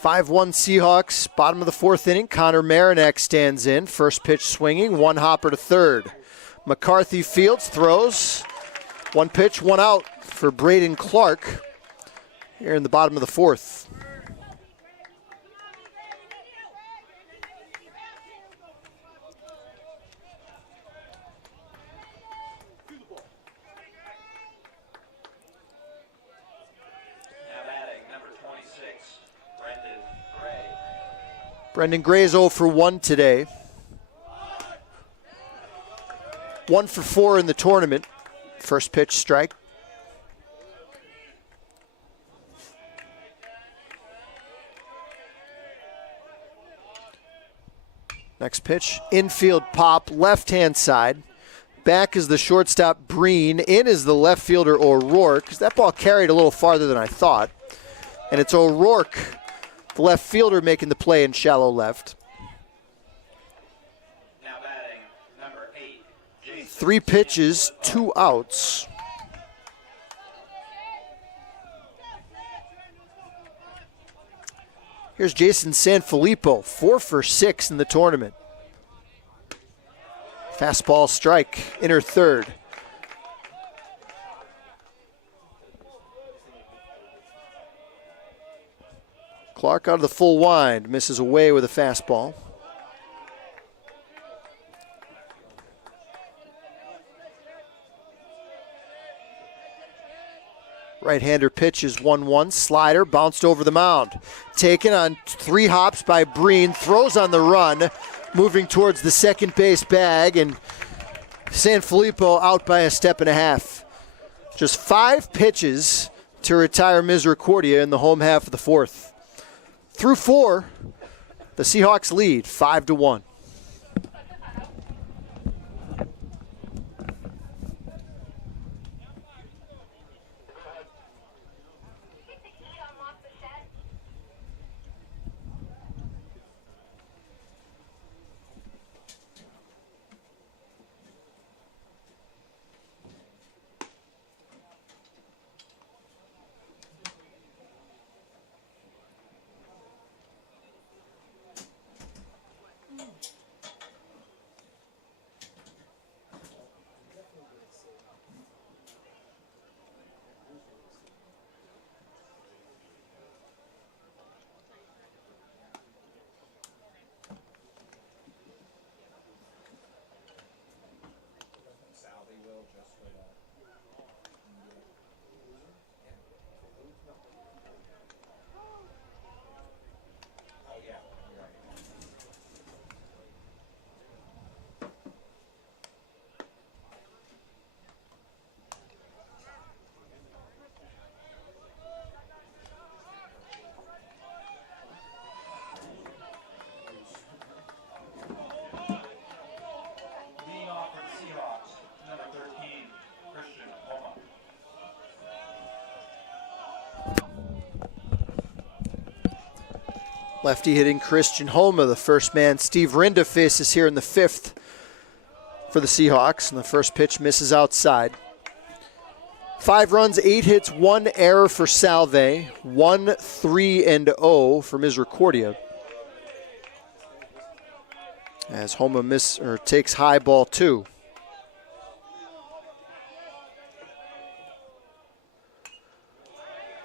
5-1 Seahawks, bottom of the fourth inning. Connor Marinak stands in. First pitch swinging, one hopper to third. McCarthy fields, throws. One pitch, one out for Braden Clark here in the bottom of the fourth. Brendan Gray is 0 for 1 today. 1 for 4 in the tournament. First pitch strike. Next pitch, infield pop, left-hand side. Back is the shortstop, Breen. In is the left fielder, O'Rourke. That ball carried a little farther than I thought. And it's O'Rourke, the left fielder, making the play in shallow left. Now batting, number 8. 3 pitches, 2 outs. Here's Jason Sanfilippo, 4 for 6 in the tournament. Fastball strike, inner third. Clark out of the full wind, misses away with a fastball. Right-hander pitch is 1-1. Slider bounced over the mound. Taken on 3 hops by Breen. Throws on the run. Moving towards the second base bag. And Sanfilippo out by a step and a half. Just 5 pitches to retire Misericordia in the home half of the fourth. Through 4, the Seahawks lead 5-1. Lefty hitting Christian Homa, the first man Steve Rinda faces here in the 5th for the Seahawks, and the first pitch misses outside. 5 runs, 8 hits, 1 error for Salve, 1-3-0 for Misericordia. As Homa takes high ball 2.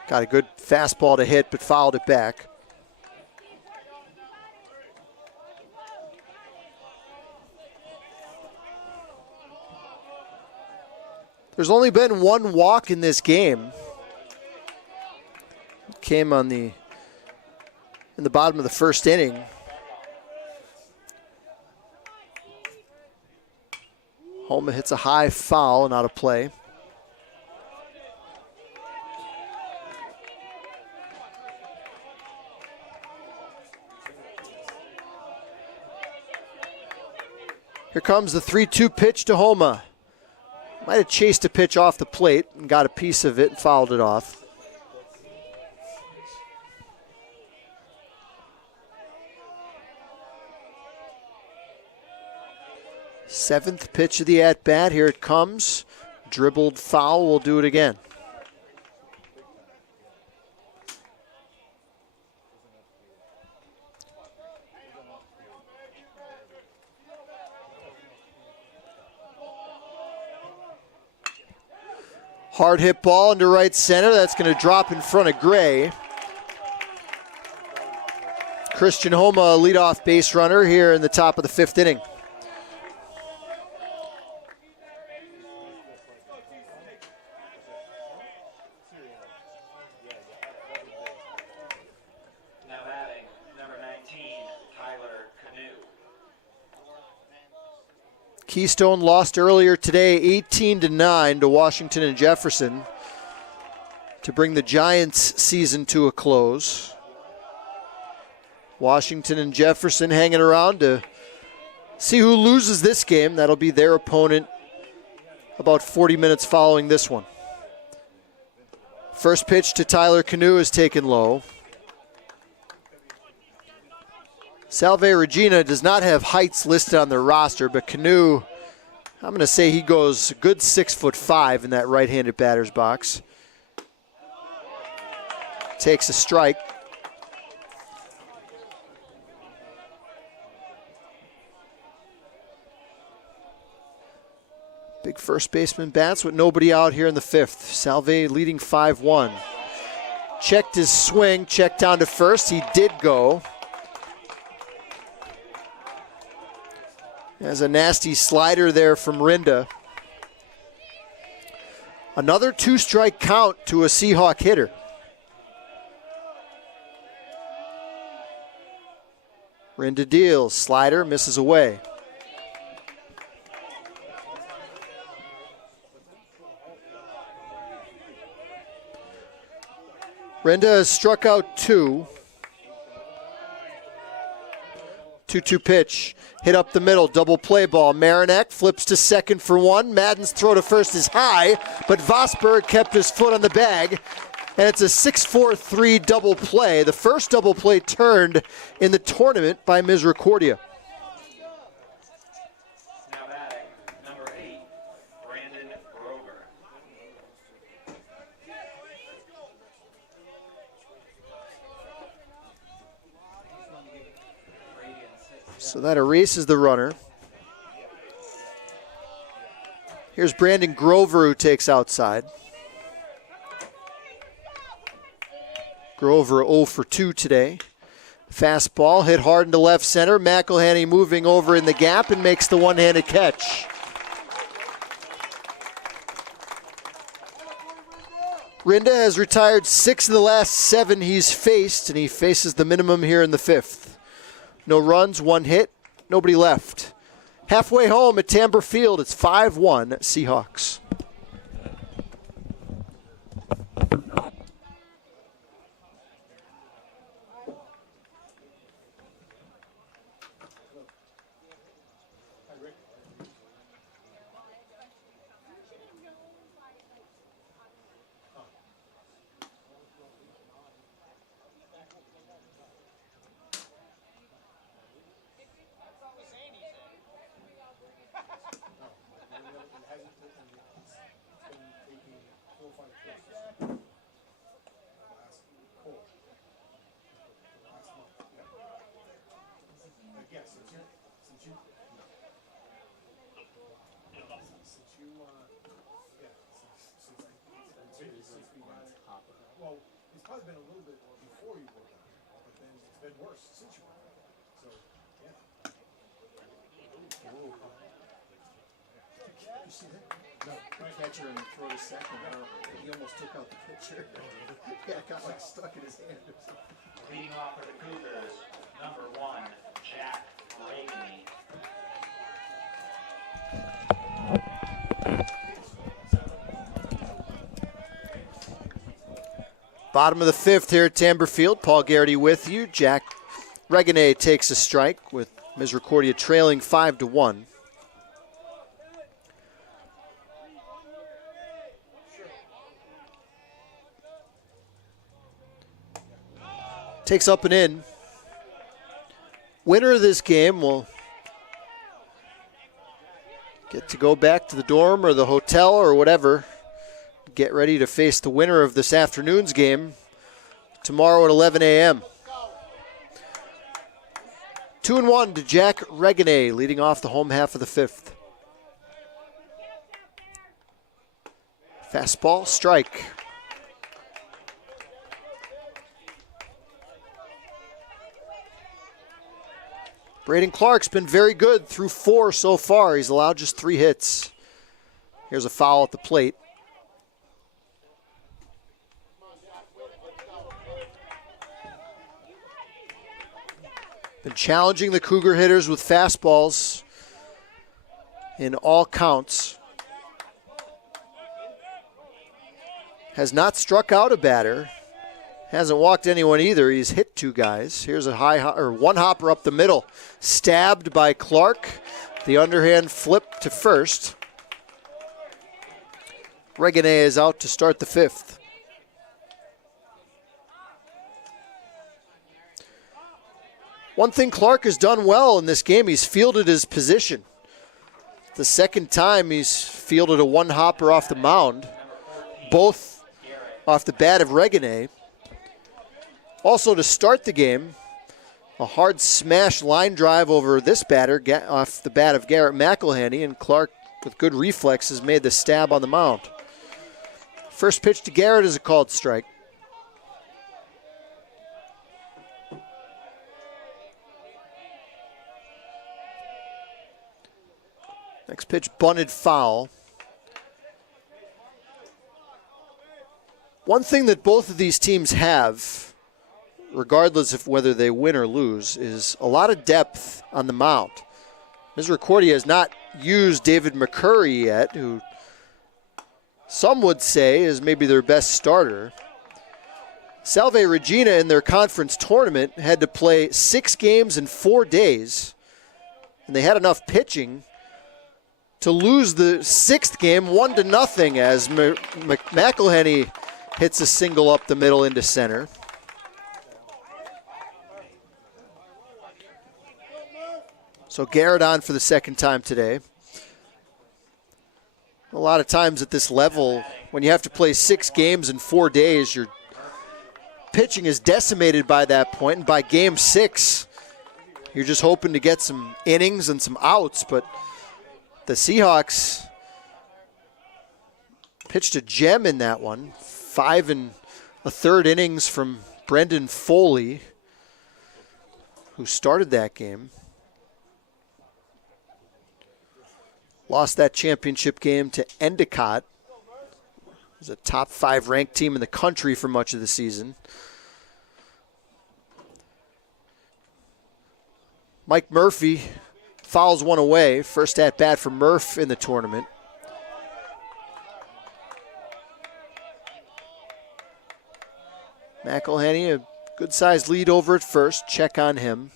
Got a good fastball to hit, but fouled it back. There's only been 1 walk in this game. It came in the bottom of the first inning. Homa hits a high foul and out of play. Here comes the 3-2 pitch to Homa. Might have chased a pitch off the plate and got a piece of it and fouled it off. Seventh pitch of the at-bat. Here it comes. Dribbled foul. We'll do it again. Hard hit ball into right center. That's going to drop in front of Gray. Christian Homa, leadoff base runner here in the top of the 5th inning. Now batting, number 19, Tyler Canoe. Keystone lost earlier today 18-9 to Washington and Jefferson to bring the Giants' season to a close. Washington and Jefferson hanging around to see who loses this game. That'll be their opponent about 40 minutes following this one. First pitch to Tyler Canoe is taken low. Salve Regina does not have heights listed on their roster, but Canoe, I'm going to say he goes a good 6'5" in that right-handed batter's box. Takes a strike. Big first baseman bats with nobody out here in the 5th. Salve leading 5-1. Checked his swing, checked down to first. He did go. There's a nasty slider there from Rinda. Another 2-strike count to a Seahawk hitter. Rinda deals, slider misses away. Rinda has struck out 2. 2-2 pitch. Hit up the middle. Double play ball. Marinak flips to second for 1. Madden's throw to first is high, but Vosberg kept his foot on the bag. And it's a 6-4-3 double play. The first double play turned in the tournament by Misericordia. Now batting, number 8, Brandon Grover. So that erases the runner. Here's Brandon Grover, who takes outside. Grover 0 for 2 today. Fastball hit hard into left center. McElhenney moving over in the gap and makes the one-handed catch. Rinda has retired 6 of the last 7 he's faced, and he faces the minimum here in the 5th. No runs, 1 hit, nobody left. Halfway home at Tamber Field, it's 5-1 Seahawks. Well, it's probably been a little bit before you were there, but then it's been worse since you were there. So, yeah. You see that? No, the catcher and throw to second. He almost took out the pitcher. Yeah, it got like stuck in his hand or something. Leading off for the Cougars, number 1, Jack Reagan. Bottom of the 5th here at Tamber Field. Paul Garrity with you. Jack Regane takes a strike with Misericordia trailing 5-1. Takes up and in. Winner of this game will get to go back to the dorm or the hotel or whatever. Get ready to face the winner of this afternoon's game tomorrow at 11 a.m. 2-1 to Jack Regane, leading off the home half of the 5th. Fastball, strike. Braden Clark's been very good through 4 so far. He's allowed just 3 hits. Here's a foul at the plate. Been challenging the Cougar hitters with fastballs in all counts. Has not struck out a batter. Hasn't walked anyone either. He's hit 2 guys. Here's a one hopper up the middle. Stabbed by Clark. The underhand flip to first. Regina is out to start the 5th. One thing Clark has done well in this game, he's fielded his position. The second time he's fielded a one hopper off the mound, both off the bat of Regina. Also to start the game, a hard smash line drive over this batter off the bat of Garrett McElhenney, and Clark with good reflexes made the stab on the mound. First pitch to Garrett is a called strike. Next pitch bunted foul. One thing that both of these teams have, regardless of whether they win or lose, is a lot of depth on the mound. Misericordia has not used David McCurry yet, who some would say is maybe their best starter. Salve Regina in their conference tournament had to play 6 games in 4 days, and they had enough pitching to lose the 6th game 1-0 as McElhenney hits a single up the middle into center. So Garrett on for the second time today. A lot of times at this level, when you have to play 6 games in 4 days, your pitching is decimated by that point. And by game 6, you're just hoping to get some innings and some outs. But the Seahawks pitched a gem in that one. 5 1/3 innings from Brendan Foley, who started that game. Lost that championship game to Endicott. It was a top 5 ranked team in the country for much of the season. Mike Murphy fouls one away. First at bat for Murph in the tournament. McElhenney, a good-sized lead over at first. Check on him.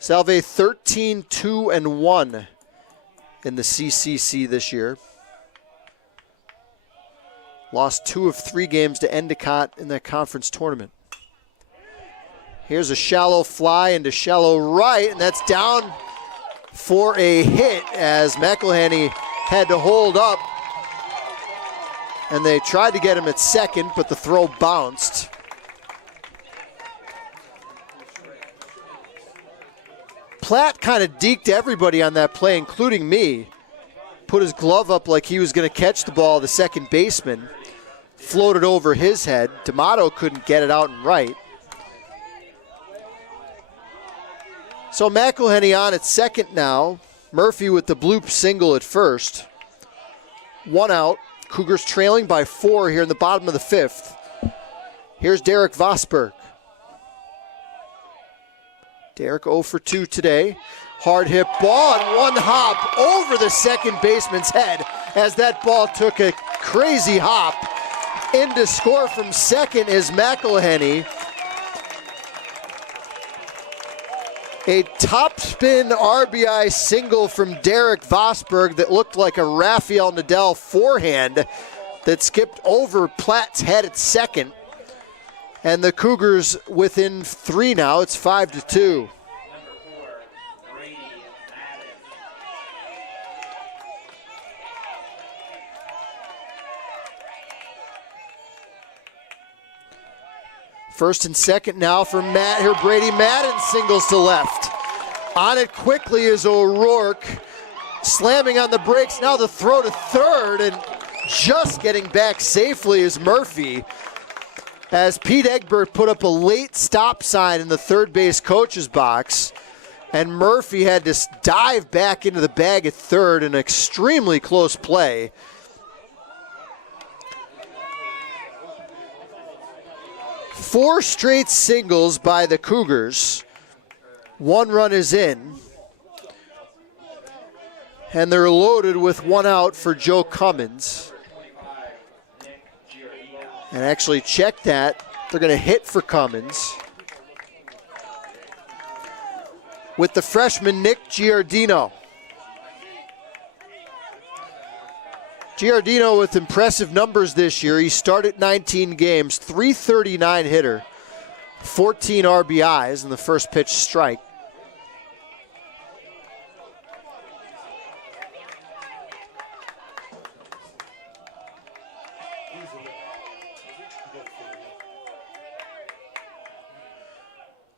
Salve 13-2-1 in the CCC this year. Lost 2 of 3 games to Endicott in that conference tournament. Here's a shallow fly into shallow right, and that's down for a hit as McElhenney had to hold up. And they tried to get him at second, but the throw bounced. Platt kind of deked everybody on that play, including me. Put his glove up like he was going to catch the ball. The second baseman floated over his head. D'Amato couldn't get it out and right. So McElhenney on at second now. Murphy with the bloop single at first. 1 out. Cougars trailing by 4 here in the bottom of the 5th. Here's Derek Vosberg. Derek 0 for 2 today. Hard hit ball and one hop over the second baseman's head as that ball took a crazy hop. In to score from second is McElhenney. A topspin RBI single from Derek Vosberg that looked like a Rafael Nadal forehand that skipped over Platt's head at second. And the Cougars within 3 now. It's 5-2. First and second now for Matt. Here Brady Madden singles to left. On it quickly is O'Rourke. slamming on the brakes. Now the throw to third, and just getting back safely is Murphy, as Pete Egbert put up a late stop sign in the third base coach's box, and Murphy had to dive back into the bag at third, an extremely close play. Four straight singles by the Cougars. One run is in. And they're loaded with one out for Joe Cummins. And actually check that. They're going to hit for Cummins with the freshman Nick Giardino. Giardino with impressive numbers this year. He started 19 games, .339 hitter, 14 RBIs, and the first pitch strike.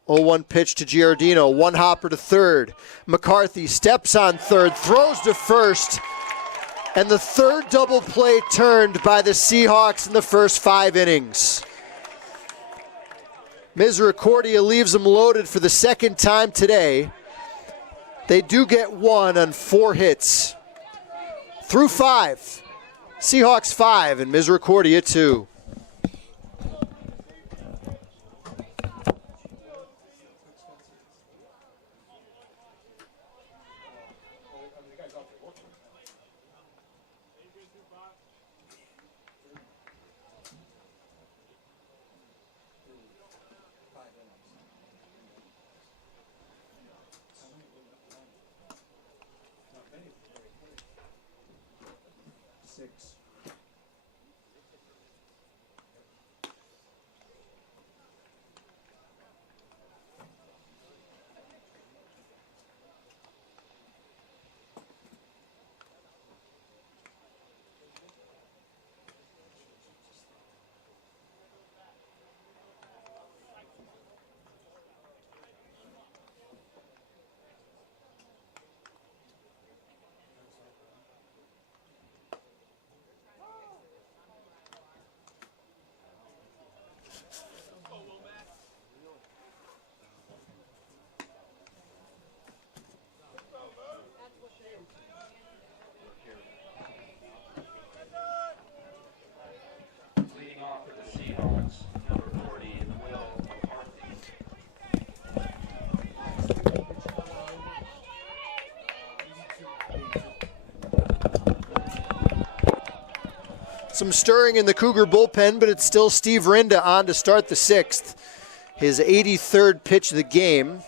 Oh, 1 pitch to Giardino, one hopper to third. McCarthy steps on third, throws to first, and the third double play turned by the Seahawks in the first 5 innings. Misericordia leaves them loaded for the second time today. They do get one on 4 hits. Through 5. Seahawks 5 and Misericordia 2. Some stirring in the Cougar bullpen, but it's still Steve Rinda on to start the 6th. His 83rd pitch of the game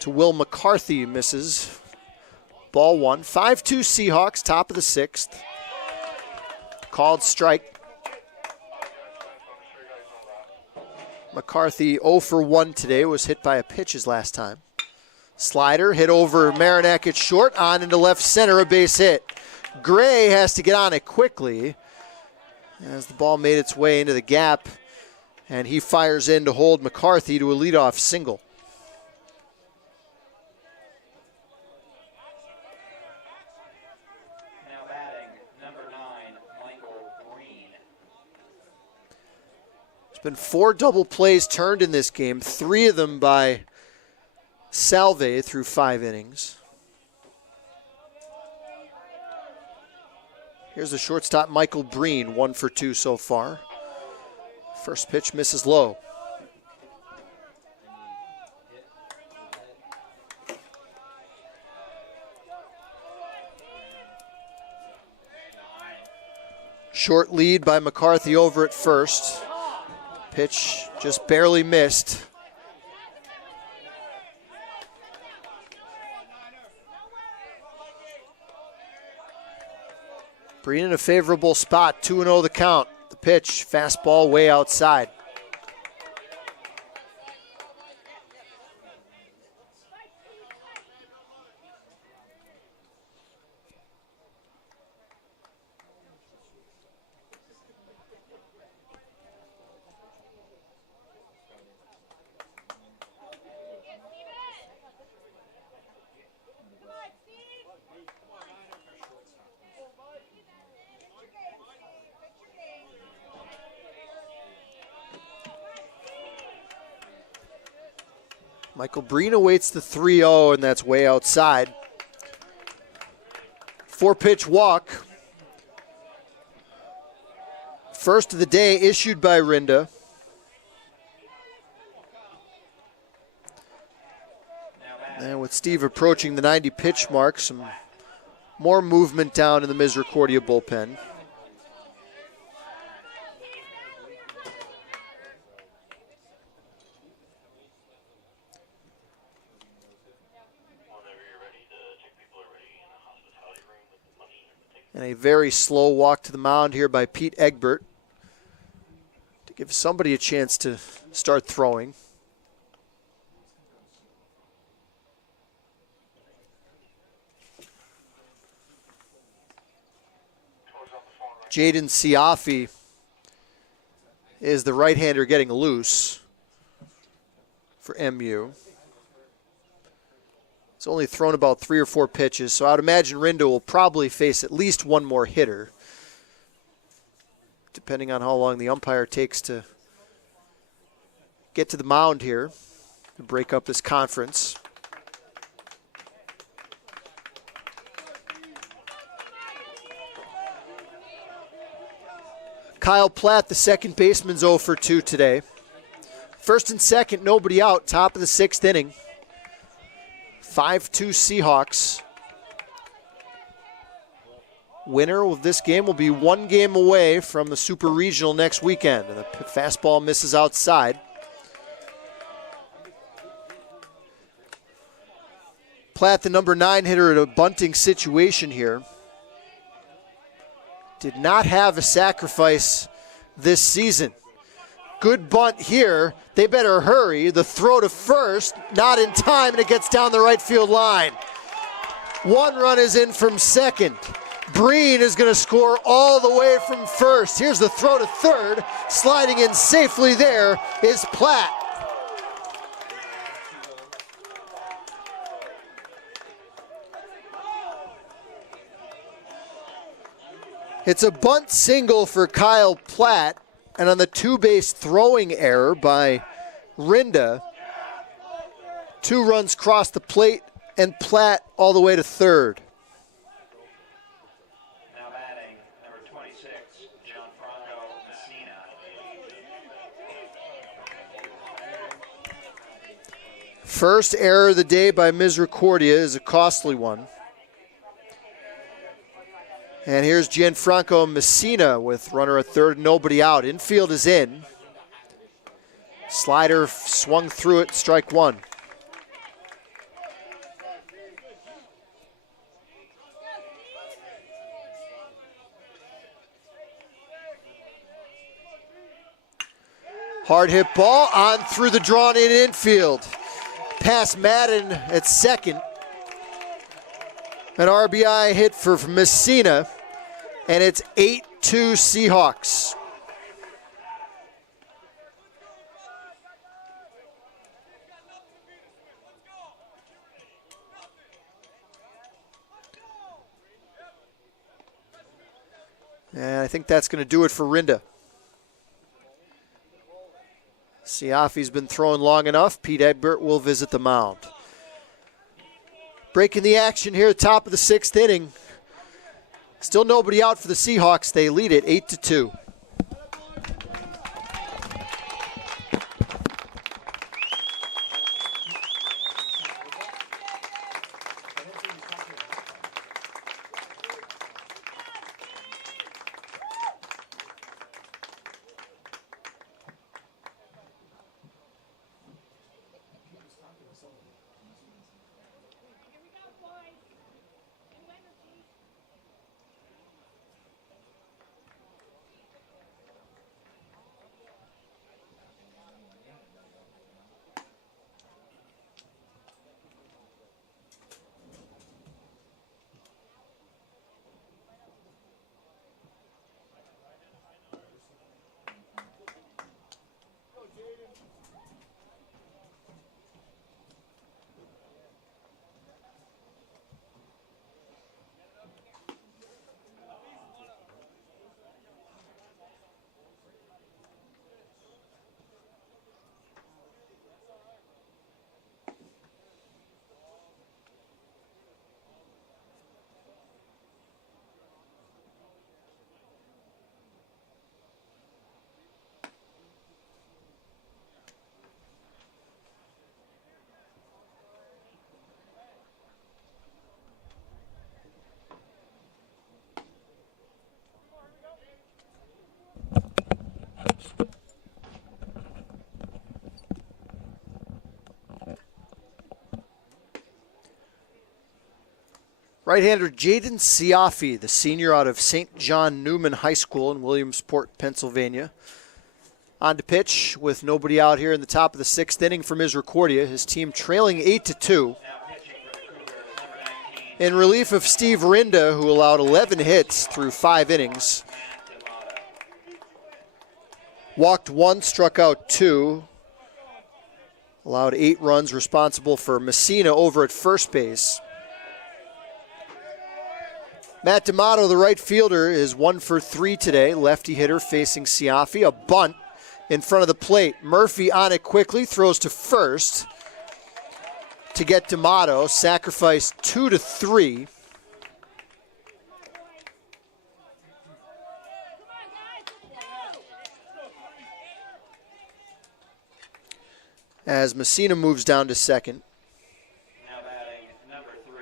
to Will McCarthy misses. Ball 1. 5-2 Seahawks, top of the 6th. Called strike. McCarthy 0 for 1 today, was hit by a pitch his last time. Slider hit over Marinak at short, on into left center, a base hit. Gray has to get on it quickly as the ball made its way into the gap, and he fires in to hold McCarthy to a leadoff single. Now batting, number 9, Michael Green. There's been 4 double plays turned in this game, 3 of them by Salve through 5 innings. Here's the shortstop, Michael Breen, 1 for 2 so far. First pitch misses low. Short lead by McCarthy over at first. Pitch just barely missed. Breen in a favorable spot, 2-0 the count. The pitch, fastball way outside. Michael Breen awaits the 3-0, and that's way outside. 4-pitch walk. First of the day issued by Rinda. And with Steve approaching the 90-pitch mark, some more movement down in the Misericordia bullpen. And a very slow walk to the mound here by Pete Egbert to give somebody a chance to start throwing. Jaden Siafi is the right-hander getting loose for MU. It's only thrown about 3 or 4 pitches, so I'd imagine Rinda will probably face at least one more hitter, depending on how long the umpire takes to get to the mound here to break up this conference. Kyle Platt, the second baseman, 0 for 2 today. First and second, nobody out, top of the 6th inning. 5-2 Seahawks. Winner of this game will be 1 game away from the Super Regional next weekend. And the fastball misses outside. Platt, the number 9 hitter, at a bunting situation here. Did not have a sacrifice this season. Good bunt here. They better hurry. The throw to first, not in time, and it gets down the right field line. 1 run is in from second. Breen is going to score all the way from first. Here's the throw to third. Sliding in safely there is Platt. It's a bunt single for Kyle Platt, and on the 2-base throwing error by Rinda, 2 runs cross the plate, and Platt all the way to third. Now batting, number 26, Gianfranco Messina. First error of the day by Misericordia is a costly one. And here's Gianfranco Messina with runner at third, nobody out. Infield is in. Slider swung through it, strike 1. Hard hit ball on through the drawn in infield. Past Madden at second. An RBI hit for Messina, and it's 8-2 Seahawks. And I think that's going to do it for Rinda. Siafi's been throwing long enough. Pete Egbert will visit the mound. Breaking the action here at the top of the 6th inning. Still nobody out for the Seahawks. They lead it 8-2. Right-hander Jaden Siafi, the senior out of St. John Newman High School in Williamsport, Pennsylvania. On to pitch with nobody out here in the top of the 6th inning for Misericordia. His team trailing 8-2. In relief of Steve Rinda, who allowed 11 hits through 5 innings. Walked 1, struck out 2. Allowed 8 runs, responsible for Messina over at first base. Matt D'Amato, the right fielder, is 1 for 3 today. Lefty hitter facing Siafi. A bunt in front of the plate. Murphy on it quickly, throws to first to get D'Amato. Sacrificed 2-3. As Messina moves down to second. Now batting number 3,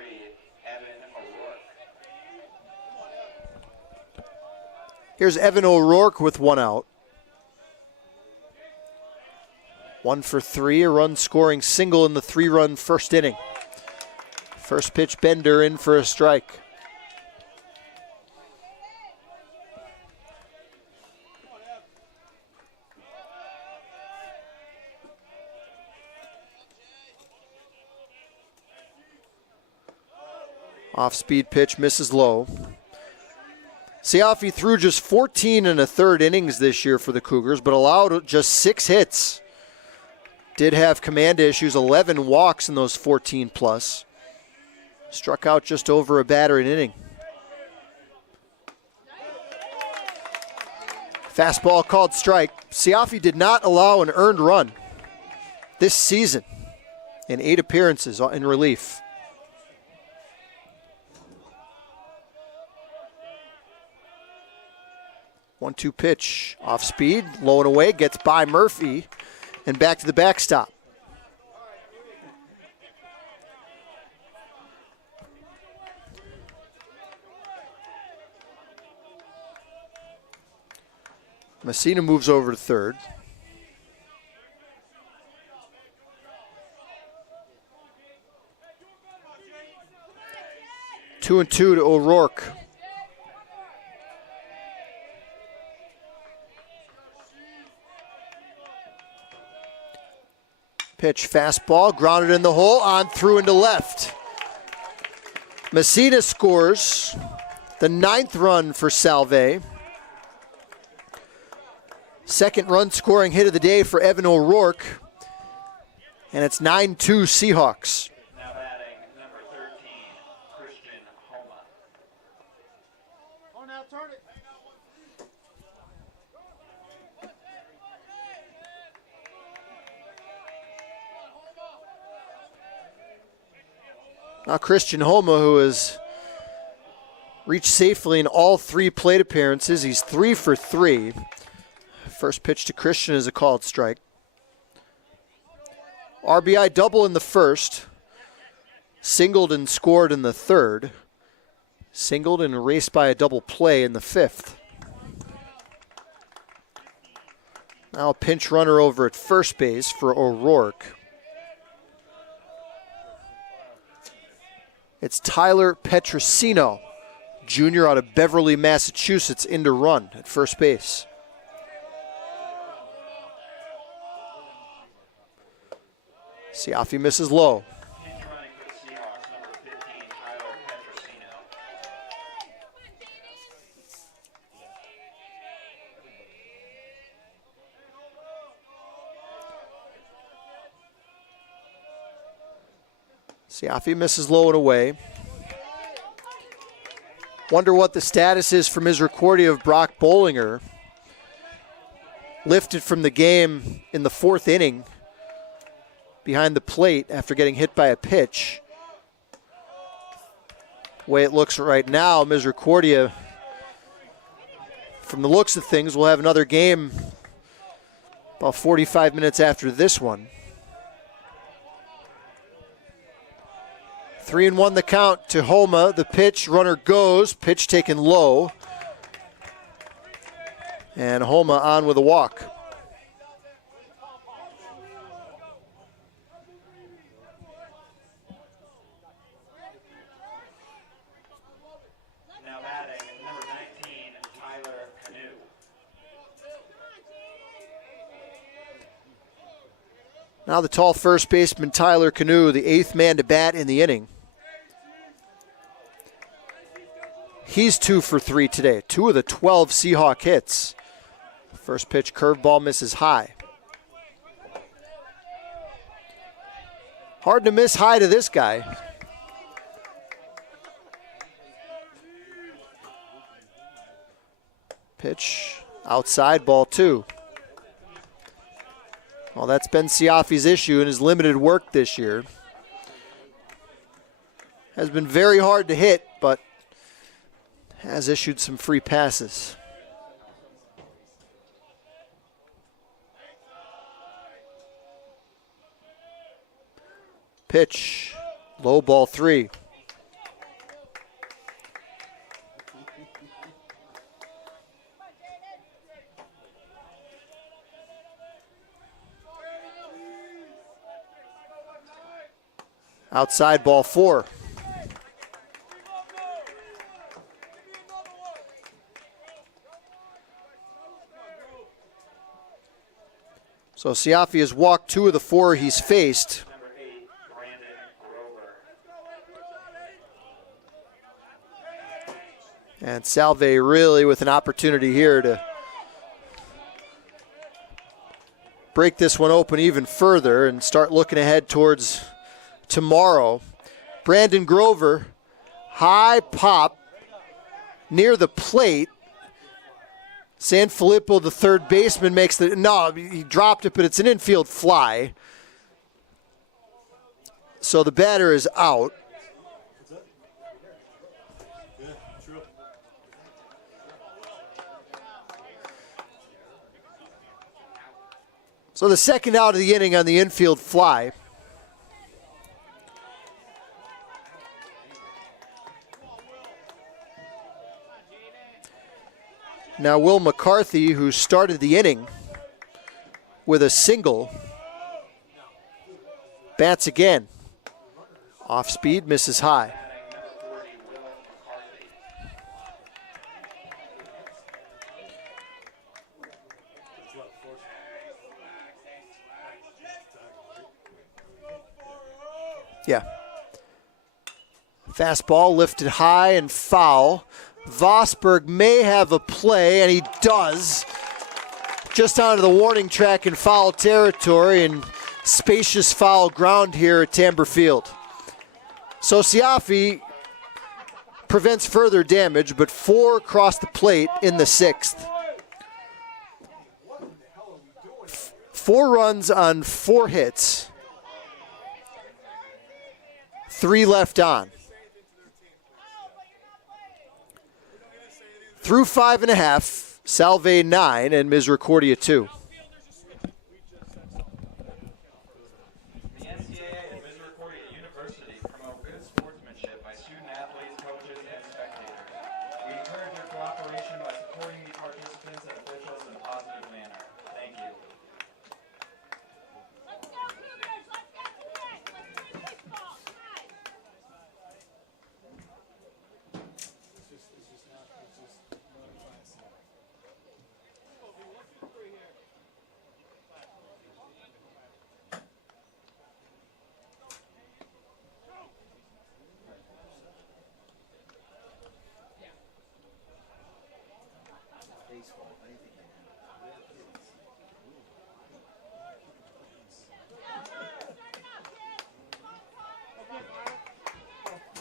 Evan O'Rourke. Here's Evan O'Rourke with 1 out. 1 for 3, a run-scoring single in the 3-run first inning. First pitch, Bender in for a strike. Off-speed pitch, misses low. Siafi threw just 14 1/3 innings this year for the Cougars, but allowed just 6 hits. Did have command issues, 11 walks in those 14 plus. Struck out just over a batter an inning. Fastball called strike. Siafi did not allow an earned run this season in 8 appearances in relief. One-two pitch, off speed, low and away, gets by Murphy, and back to the backstop. Messina moves over to third. Two and two to O'Rourke. Pitch, fastball, grounded in the hole, on through into left. Messina scores the 9th run for Salve. Second run scoring hit of the day for Evan O'Rourke. And it's 9-2 Seahawks. Now batting number 13, Christian Homa. Oh, now turn it. Now Christian Homa, who has reached safely in all 3 plate appearances. He's 3 for 3. First pitch to Christian is a called strike. RBI double in the first. Singled and scored in the third. Singled and raced by a double play in the 5th. Now a pinch runner over at first base for O'Rourke. It's Tyler Petrosino, junior out of Beverly, Massachusetts, in to run at first base. Siafi misses low. Pinch running for the Seahawks, number 15, Tyler Petrosino. Siafi misses low and away. Wonder what the status is for Misericordia of Brock Bollinger. Lifted from the game in the 4th inning behind the plate after getting hit by a pitch. The way it looks right now, Misericordia, from the looks of things, will have another game about 45 minutes after this one. 3-1 the count to Homa. The pitch, runner goes. Pitch taken low. And Homa on with a walk. Now the tall first baseman Tyler Canoe, the 8th man to bat in the inning. He's 2 for 3 today. 2 of the 12 Seahawk hits. First pitch curveball misses high. Hard to miss high to this guy. Pitch outside, ball 2. Well, that's been Siafi's issue in his limited work this year. Has been very hard to hit, but has issued some free passes. Pitch, low, ball 3. Outside, ball 4. So Siafi has walked 2 of the 4 he's faced. And Salve really with an opportunity here to break this one open even further and start looking ahead towards tomorrow. Brandon Grover, high pop near the plate. Sanfilippo, the third baseman, makes the, no, he dropped it, but it's an infield fly. So the batter is out. So the second out of the inning on the infield fly. Now Will McCarthy, who started the inning with a single, bats again. Off speed, misses high. Yeah. Fastball lifted high and foul. Vosberg may have a play, and he does. Just onto the warning track in foul territory and spacious foul ground here at Tamber Field. So Siafi prevents further damage, but 4 cross the plate in the 6th. 4 runs on 4 hits. 3 left on. Through 5.5, Salve 9 and Misericordia 2. The NCAA and Misericordia University promote good sportsmanship by student athletes, coaches, and spectators. We encourage your cooperation by supporting the participants and officials in a positive manner. Thank you.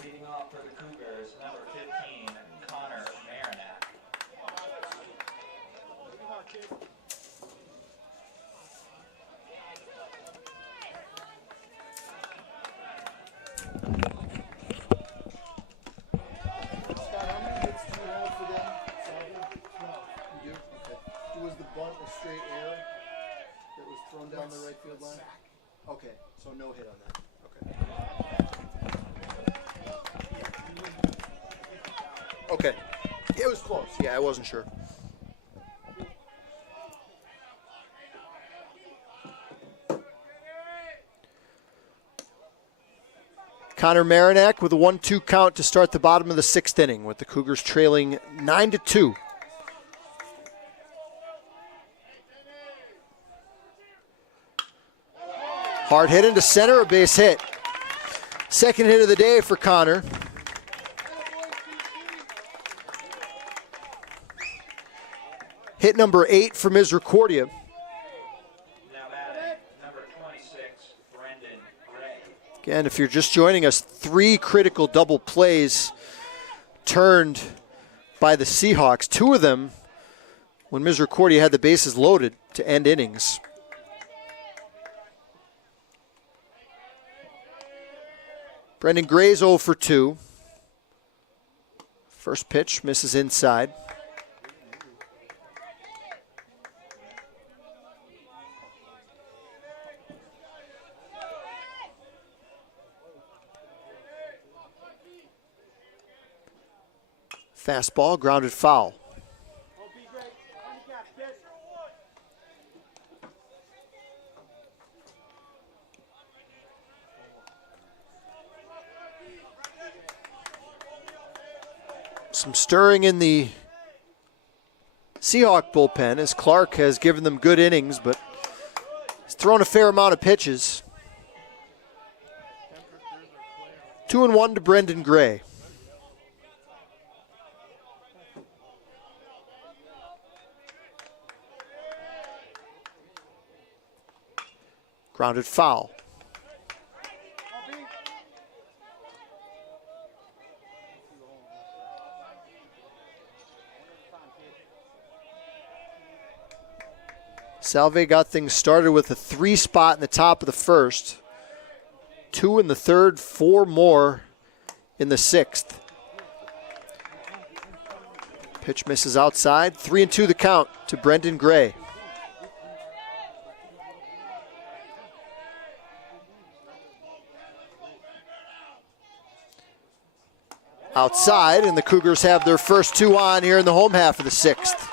Leading off for the Cougars, number 15, Connor Marinac. Scott, how many hits do you have for them? Salve? 12. You do? Okay. Was the bunt a straight error that was thrown down the right field line? Okay, so no hit on that. Okay. Okay. It was close. Yeah, I wasn't sure. Connor Marinac with a 1-2 count to start the bottom of the 6th inning, with the Cougars trailing 9-2. Hard hit into center, a base hit. Second hit of the day for Connor. Hit number 8 for Misericordia. Now batting number 26, Brendan Gray. Again, if you're just joining us, 3 critical double plays turned by the Seahawks. 2 of them when Misericordia had the bases loaded to end innings. Brendan Gray's 0 for 2. First pitch misses inside. Fastball, grounded foul. Some stirring in the Seahawk bullpen as Clark has given them good innings, but he's thrown a fair amount of pitches. 2-1 to Brendan Gray. Grounded foul. Salve got things started with a 3 spot in the top of the first, 2 in the third, 4 more in the 6th. Pitch misses outside, 3-2 the count to Brendan Gray. Outside, and the Cougars have their first 2 on here in the home half of the 6th.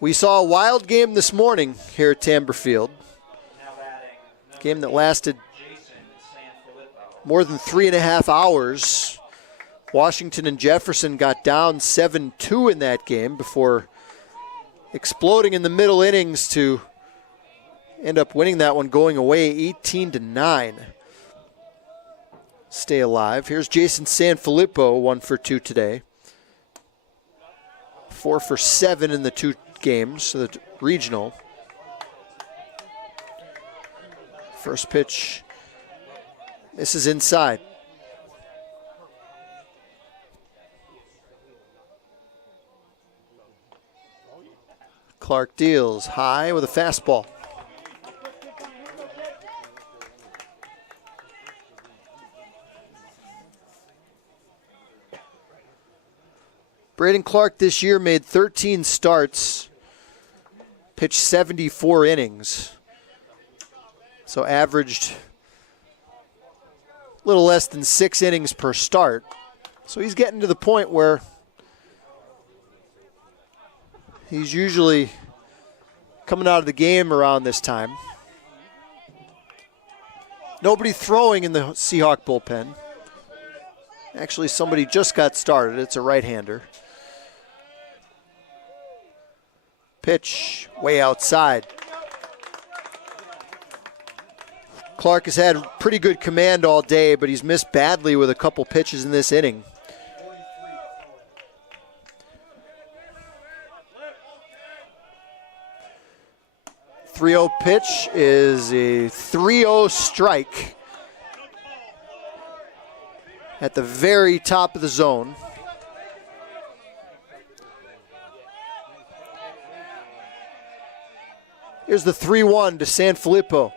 We saw a wild game this morning here at Tamber Field. Game that lasted more than 3.5 hours. Washington and Jefferson got down 7-2 in that game before exploding in the middle innings to end up winning that one, going away 18-9. Stay alive. Here's Jason Sanfilippo, 1 for 2 today. 4 for 7 in the 2 games, so the regional. First pitch, this is inside. Clark deals high with a fastball. Braden Clark this year made 13 starts, pitched 74 innings, so averaged a little less than 6 innings per start. So he's getting to the point where he's usually coming out of the game around this time. Nobody throwing in the Seahawk bullpen. Actually, somebody just got started. It's a right-hander. Pitch way outside. Clark has had pretty good command all day, but he's missed badly with a couple pitches in this inning. The 3-0 pitch is a 3-0 strike at the very top of the zone. Here's the 3-1 to Sanfilippo.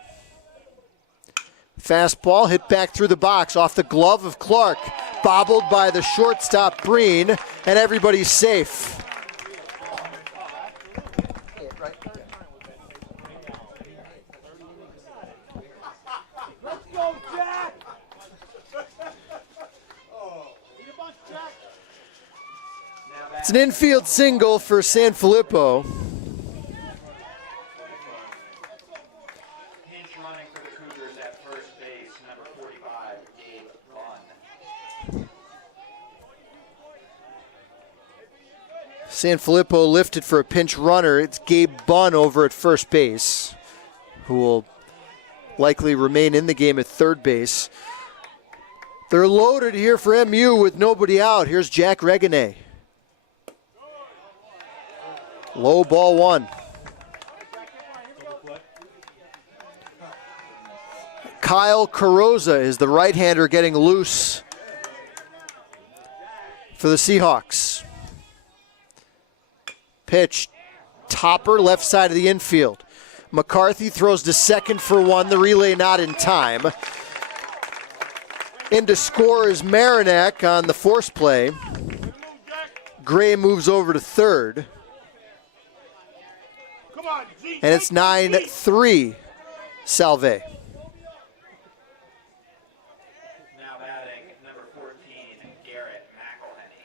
Fastball hit back through the box off the glove of Clark. Bobbled by the shortstop Breen, and everybody's safe. Let's go, Jack! It's an infield single for Sanfilippo. Sanfilippo lifted for a pinch runner. It's Gabe Bunn over at first base, who will likely remain in the game at third base. They're loaded here for MU with nobody out. Here's Jack Regine. Low ball one. Kyle Carrozza is the right-hander getting loose for the Seahawks. Pitch, topper, left side of the infield. McCarthy throws to second for one. The relay not in time. In to score is Marinak on the force play. Gray moves over to third. And it's 9-3 Salve. Now batting number 14, Garrett McElhenney.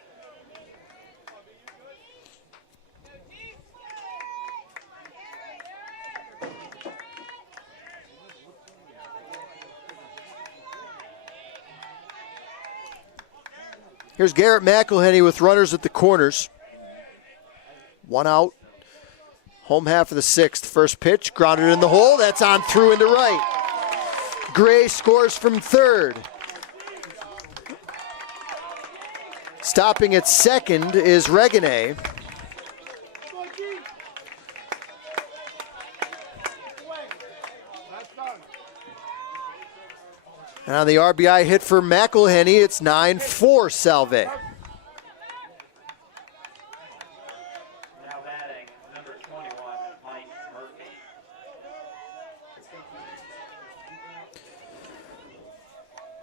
Here's Garrett McElhenney with runners at the corners. One out. Home half of the sixth. First pitch, grounded in the hole. That's on through into right. Gray scores from third. Stopping at second is Regine. And on the RBI hit for McElhenney, it's 9-4 Salve. Now batting number 21, Mike Murphy.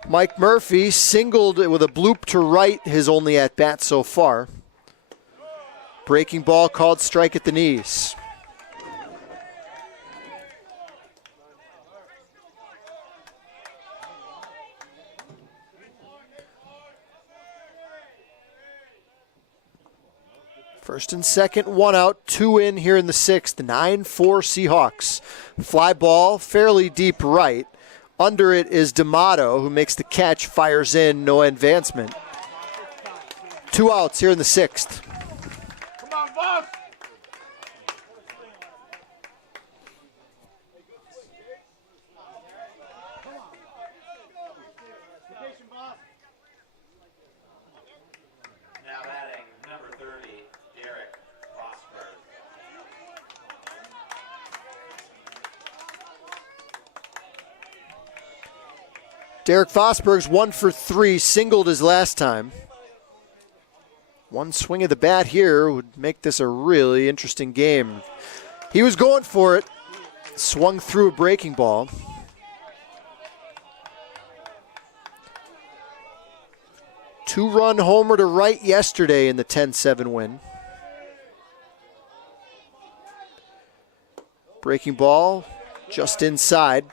Mike Murphy singled with a bloop to right, his only at-bat so far. Breaking ball called strike at the knees. First and second, one out, two in here in the sixth. 9-4 Seahawks. Fly ball, fairly deep right. Under it is D'Amato, who makes the catch, fires in, no advancement. Two outs here in the sixth. Come on, boss. Now batting number 30, Derek Fosberg. Derek Fosberg's 1 for 3, singled his last time. One swing of the bat here would make this a really interesting game. He was going for it, swung through a breaking ball. Two-run homer to right yesterday in the 10-7 win. Breaking ball just inside.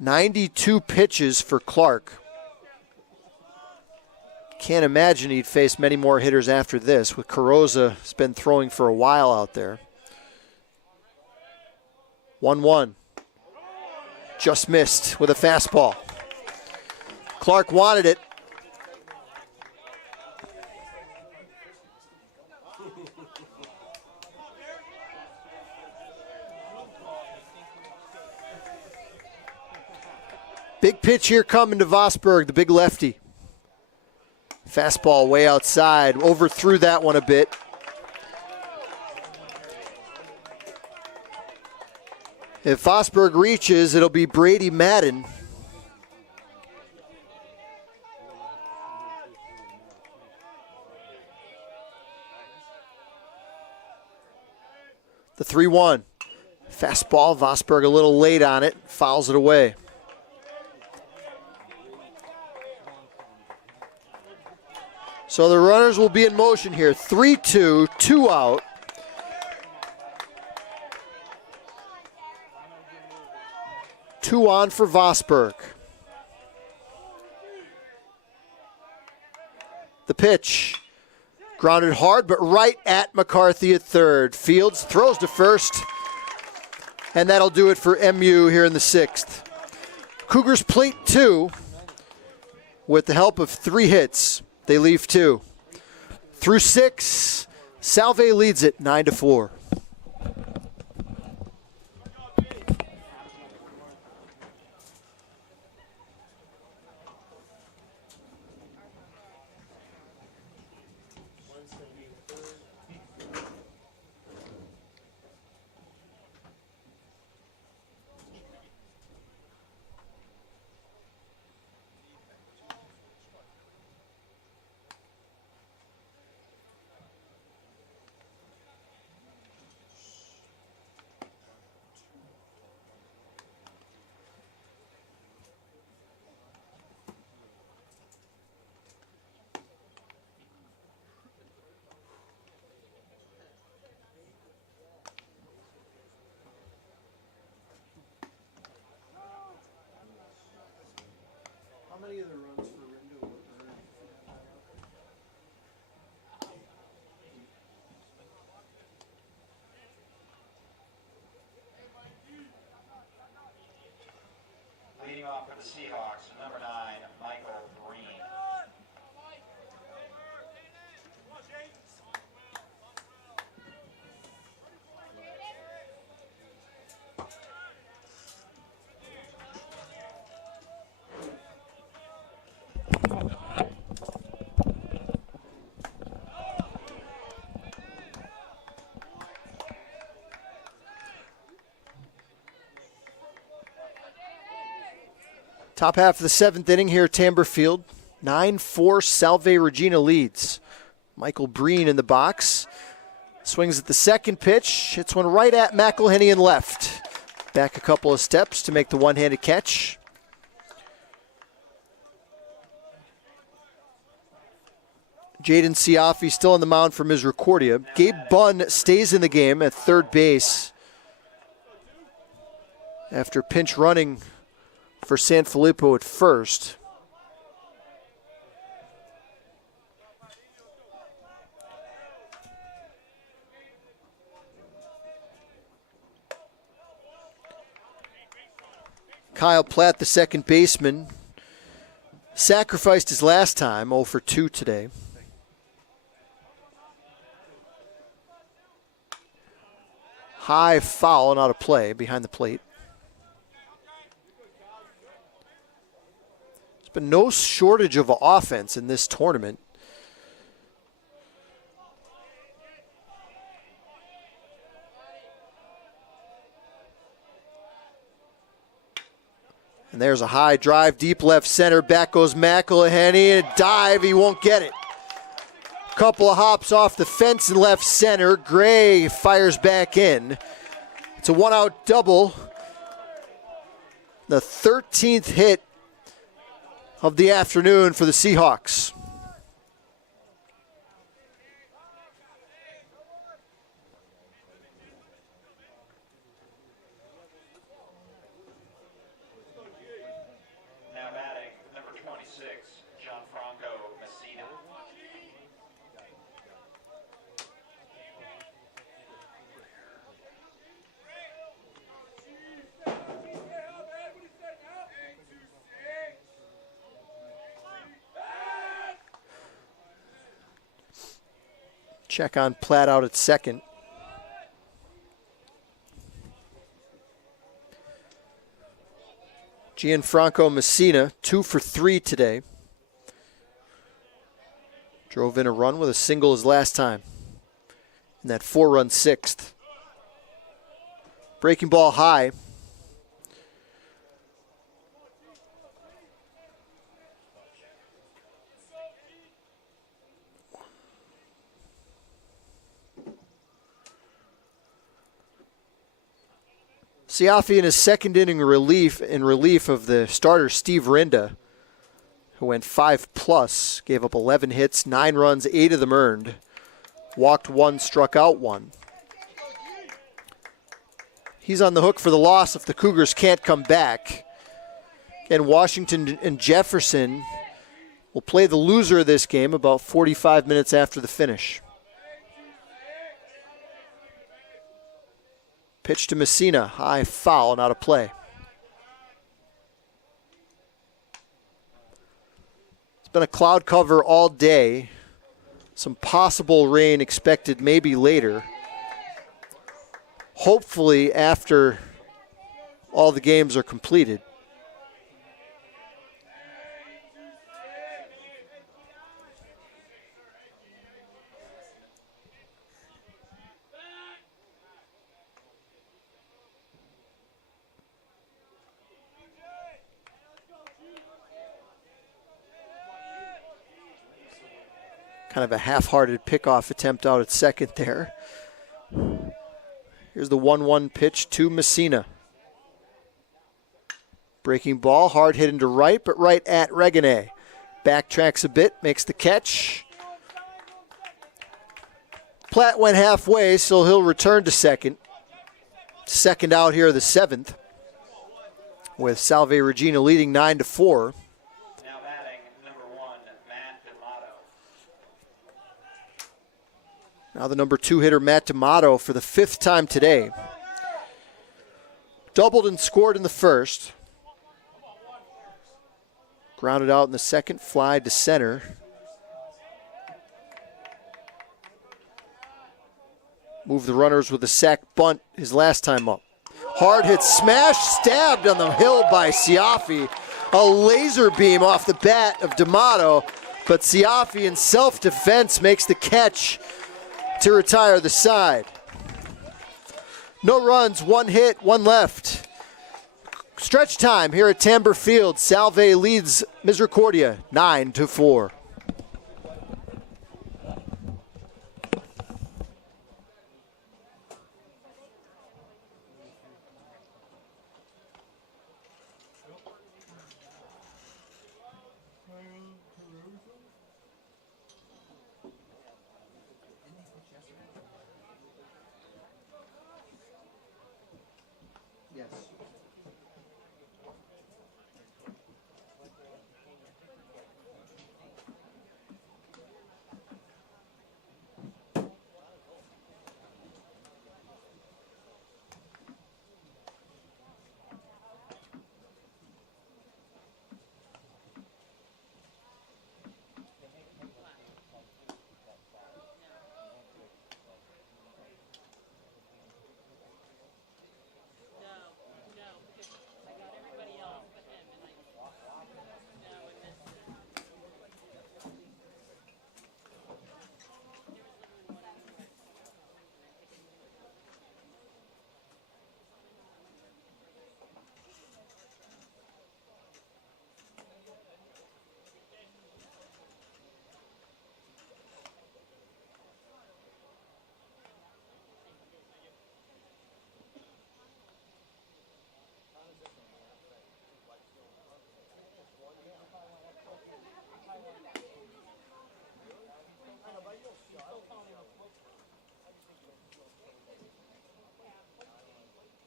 92 pitches for Clark. Can't imagine he'd face many more hitters after this, with Carrozza has been throwing for a while out there. 1-1. Just missed with a fastball. Clark wanted it. Big pitch here coming to Vosberg, the big lefty. Fastball way outside, overthrew that one a bit. If Vosberg reaches, it'll be Brady Madden. The 3-1. Fastball, Vosberg a little late on it, fouls it away. So the runners will be in motion here. 3-2, 2 out. Two on for Vosberg. The pitch. Grounded hard, but right at McCarthy at third. Fields throws to first. And that'll do it for MU here in the sixth. Cougars plate 2 with the help of 3 hits. They leave 2. Through 6, Salve leads it 9-4. How many of the runs for Rindo were earned? Leading off for the Seahawks, number 9, Michael Green. Top half of the 7th inning here at Tamber Field. 9-4, Salve Regina leads. Michael Breen in the box. Swings at the second pitch. Hits one right at McElhenney and left. Back a couple of steps to make the one-handed catch. Jaden Siafi still on the mound for Misericordia. Gabe Bunn stays in the game at third base after pinch running for San Filippo at first. Kyle Platt, the second baseman, sacrificed his last time, 0 for 2 today. High foul and out of play behind the plate. But no shortage of offense in this tournament. And there's a high drive, deep left center. Back goes McElhenney. A dive, he won't get it. Couple of hops off the fence in left center. Gray fires back in. It's a one-out double. The 13th hit of the afternoon for the Seahawks. Now batting, number 26, Gianfranco Messina. Check on Platt out at second. Gianfranco Messina, 2 for 3 today. Drove in a run with a single his last time in that 4-run 6th. Breaking ball high. Siafi in his second inning relief of the starter Steve Rinda, who went 5+, gave up 11 hits, 9 runs, 8 of them earned. Walked 1, struck out 1. He's on the hook for the loss if the Cougars can't come back. And Washington and Jefferson will play the loser of this game about 45 minutes after the finish. Pitch to Messina, high foul and out of play. been a cloud cover all day. Some possible rain expected maybe later. Hopefully after all the games are completed. Kind of a half-hearted pickoff attempt out at second there. Here's the 1-1 pitch to Messina. Breaking ball, hard hit into right, but right at Regina. Backtracks a bit, makes the catch. Platt went halfway, so he'll return to second. Second out here of the seventh, with Salve Regina leading 9-4. Now batting number 1, Matt D'Amato. Now the number 2 hitter, Matt D'Amato, for the 5th time today. Doubled and scored in the first. Grounded out in the second, fly to center. Moved the runners with a sac bunt his last time up. Hard hit smash, stabbed on the hill by Siafi. A laser beam off the bat of D'Amato, but Siafi in self-defense makes the catch to retire the side. No runs, 1 hit, 1 left. Stretch time here at Tamber Field. Salve leads Misericordia 9-4. Yes.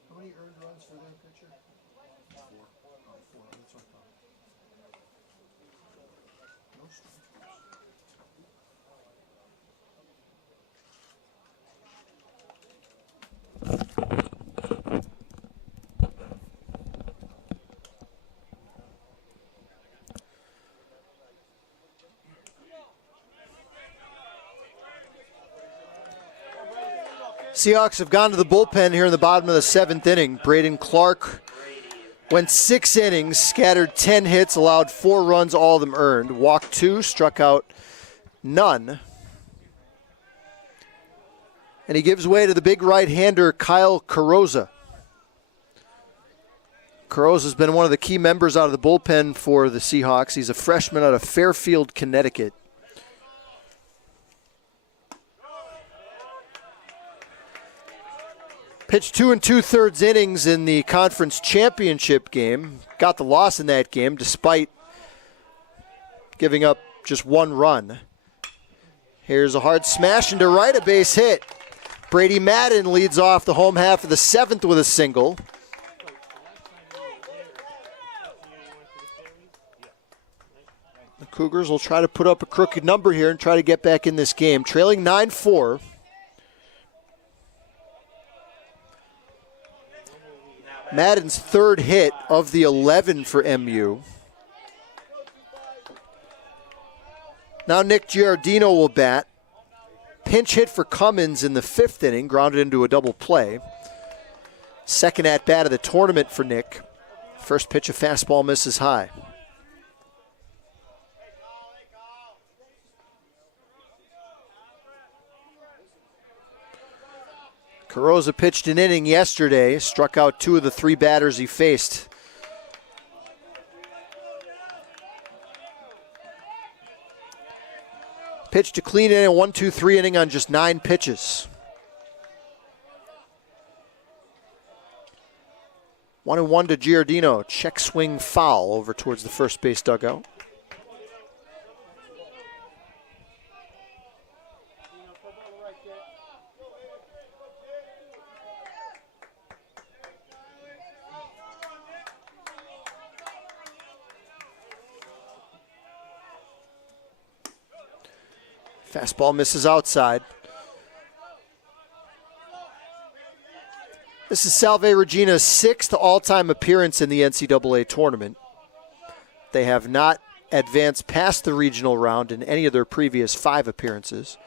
How many earned runs for their pitcher? 4. Oh, 4. That's what I thought. No strikeouts. Seahawks have gone to the bullpen here in the bottom of the 7th inning. Braden Clark went 6 innings, scattered 10 hits, allowed 4 runs, all of them earned. Walked 2, struck out none. And he gives way to the big right-hander, Kyle Carrozza. Carrozza's been one of the key members out of the bullpen for the Seahawks. He's a freshman out of Fairfield, Connecticut. Pitched 2 2/3 innings in the conference championship game. Got the loss in that game despite giving up just 1 run. Here's a hard smash into right, a base hit. Brady Madden leads off the home half of the 7th with a single. The Cougars will try to put up a crooked number here and try to get back in this game. Trailing 9-4. Madden's 3rd hit of the 11 for MU. Now Nick Giardino will bat. Pinch hit for Cummins in the 5th inning, grounded into a double play. Second at bat of the tournament for Nick. First pitch, a fastball misses high. Carrozza pitched an inning yesterday, struck out 2 of the 3 batters he faced. Pitched a clean inning, a 1-2-3 inning on just 9 pitches. 1-1 to Giardino. Check swing foul over towards the first base dugout. Fastball misses outside. This is Salve Regina's 6th all-time appearance in the NCAA tournament. They have not advanced past the regional round in any of their previous 5 appearances.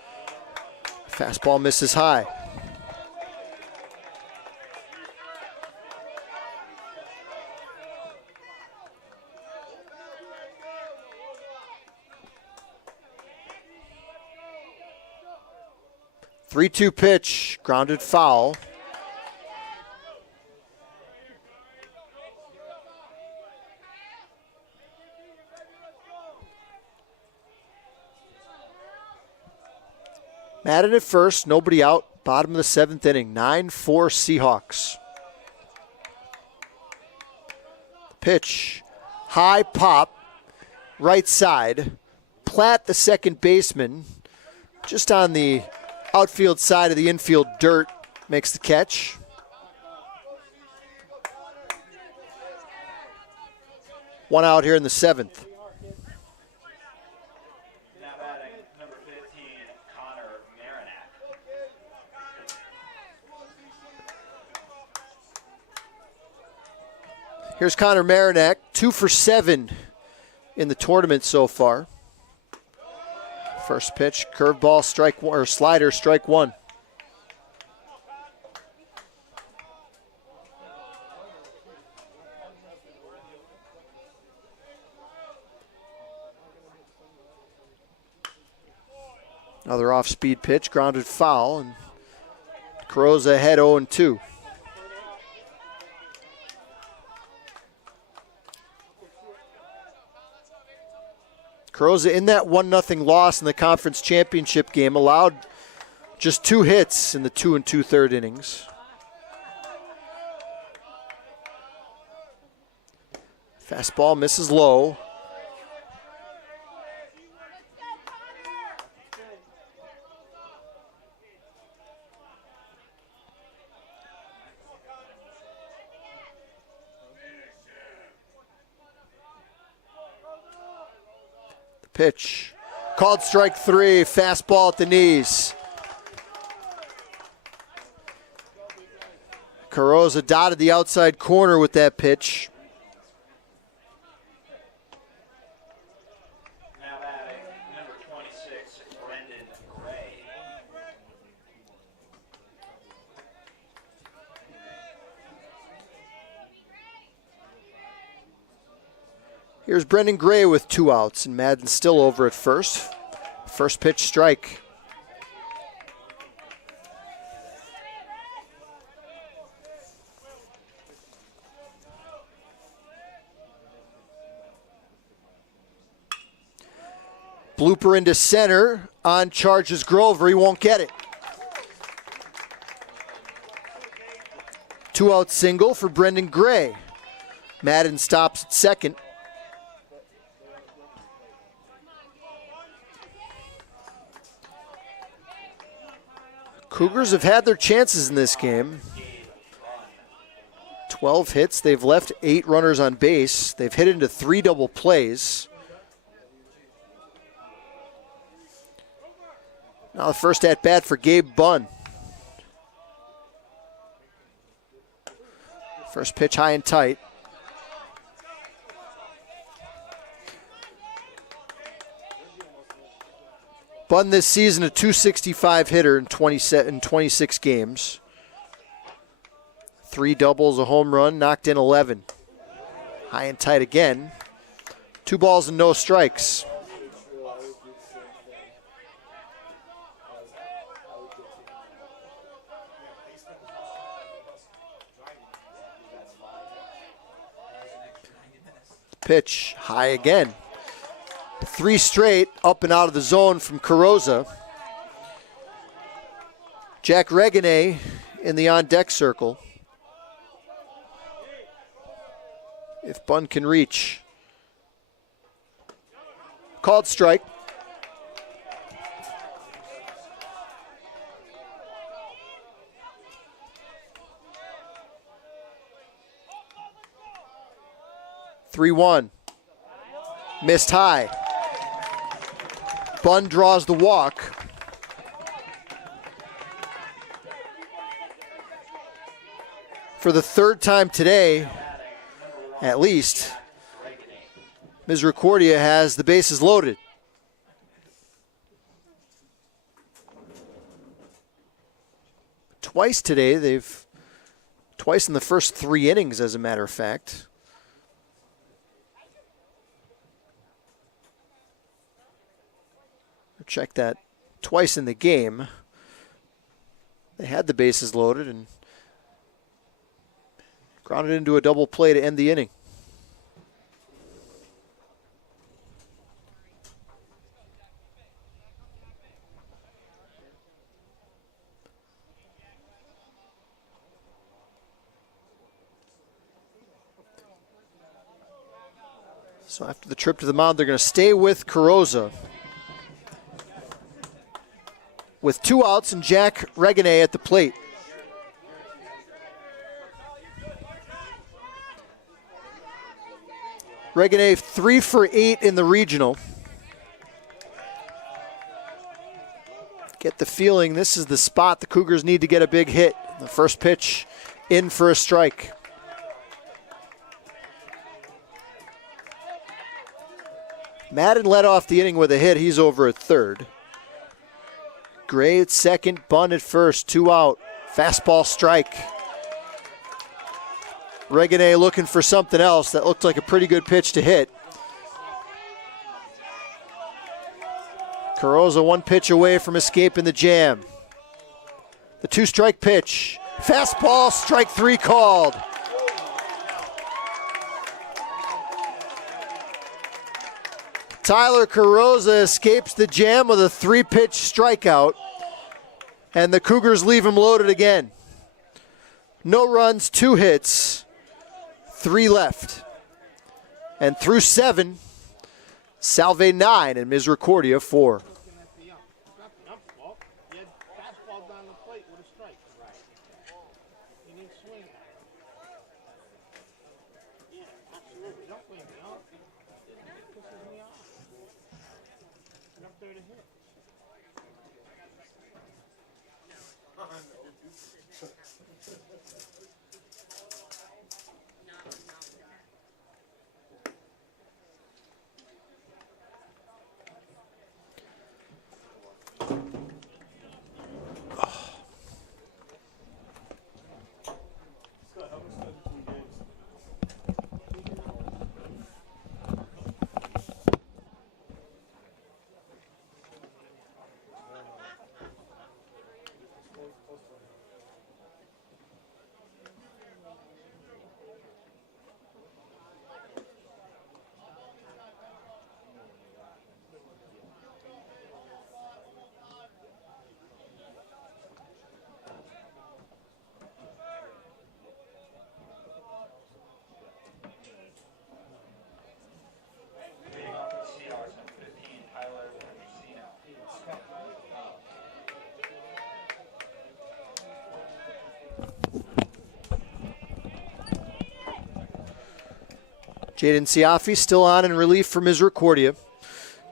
Fastball misses high. Three-two pitch, grounded foul. Madden at first, nobody out. Bottom of the 7th inning, 9-4 Seahawks. Pitch, high pop, right side. Platt, the second baseman, just on the outfield side of the infield dirt, makes the catch. One out here in the 7th. Now batting number 15, Connor Marinac. Here's Connor Marinac, 2 for 7 in the tournament so far. First pitch, curveball, strike one, or slider, strike one. Another off-speed pitch, grounded foul, and Carrozza ahead 0-2. Carrozza in that 1-0 loss in the conference championship game allowed just 2 hits in the 2 2/3 innings. Fastball misses low. Pitch, called strike 3, fastball at the knees. Carrozza dotted the outside corner with that pitch. Now batting number 26, Brendan Gray. Here's Brendan Gray with 2 outs, and Madden's still over at first. First pitch strike. Blooper into center, on charges Grover, he won't get it. 2-out single for Brendan Gray. Madden stops at second. Cougars have had their chances in this game. 12 hits. They've left 8 runners on base. They've hit into 3 double plays. Now the first at bat for Gabe Bunn. First pitch high and tight. Bunn this season a .265 hitter in 26 games. 3 doubles, a home run, knocked in 11. High and tight again. 2 balls and no strikes. Pitch high again. 3 straight up and out of the zone from Carrozza. Jack Regina in the on-deck circle. If Bunn can reach. Called strike. (3-1). Missed high. Bunn draws the walk. For the 3rd time today, at least, Misericordia has the bases loaded. Twice today, twice in the first 3 innings, as a matter of fact. Check that. Twice in the game, they had the bases loaded and grounded into a double play to end the inning. So after the trip to the mound, they're going to stay with Carrozza. With 2 outs and Jack Regina at the plate. Regina 3 for 8 in the regional. Get the feeling this is the spot the Cougars need to get a big hit. The first pitch in for a strike. Madden led off the inning with a hit. He's over at third. Gray at second, Bunn at first, 2 out. Fastball strike. Regina looking for something else. That looked like a pretty good pitch to hit. Carrozza 1 pitch away from escaping the jam. The 2-strike pitch. Fastball, strike 3 called. Tyler Carrozza escapes the jam with a 3-pitch strikeout, and the Cougars leave him loaded again. No runs, 2 hits, 3 left. And through 7, Salve 9 and Misericordia 4. Jaden Siafi still on in relief for Misericordia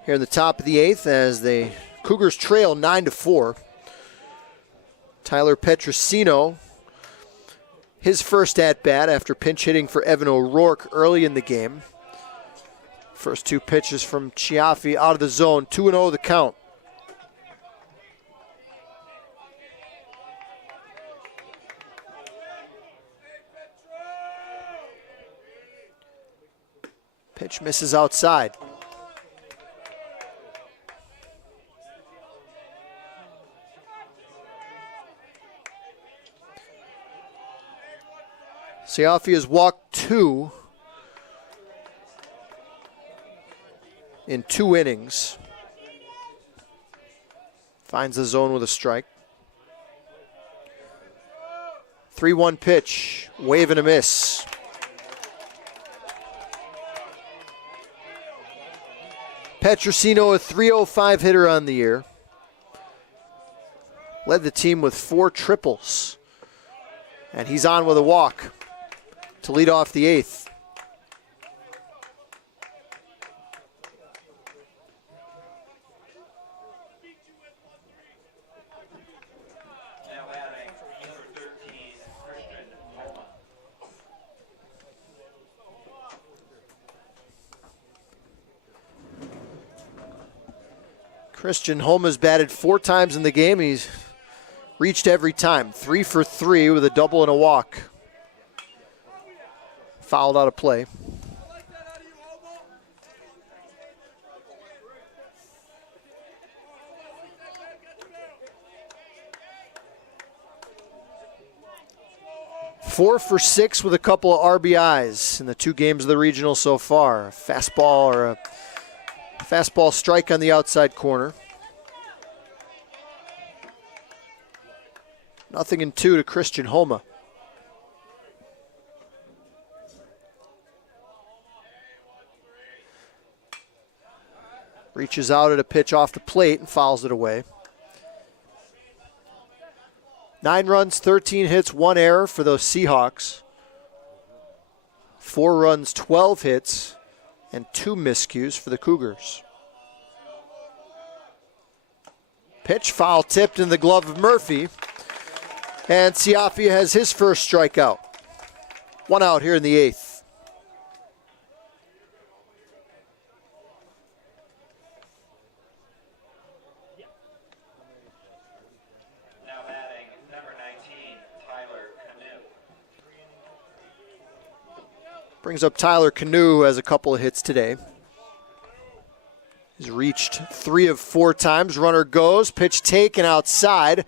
here in the top of the 8th as the Cougars trail 9-4. Tyler Petrosino, his first at-bat after pinch hitting for Evan O'Rourke early in the game. First 2 pitches from Chiaffi out of the zone, 2-0 the count. Pitch misses outside. Siafi has walked 2 in 2 innings. Finds the zone with a strike. 3-1 pitch, wave and a miss. Petrosino, a .305 hitter on the year. Led the team with 4 triples. And he's on with a walk to lead off the 8th. Now batting number 13, Christian Homa. Christian Homa's batted 4 times in the game. He's reached every time. 3 for 3 with a double and a walk. Fouled out of play. Four for 6 with a couple of RBIs in the 2 games of the regional so far. A fastball strike on the outside corner. 0-2 to Christian Homa. Reaches out at a pitch off the plate and fouls it away. 9 runs, 13 hits, 1 error for those Seahawks. 4 runs, 12 hits, and 2 miscues for the Cougars. Pitch foul tipped in the glove of Murphy. And Siafi has his first strikeout. 1 out here in the 8th. Now batting number 19, Tyler Canoe. Brings up Tyler Canoe, who has a couple of hits today. He's reached 3 of 4 times. Runner goes, pitch taken outside.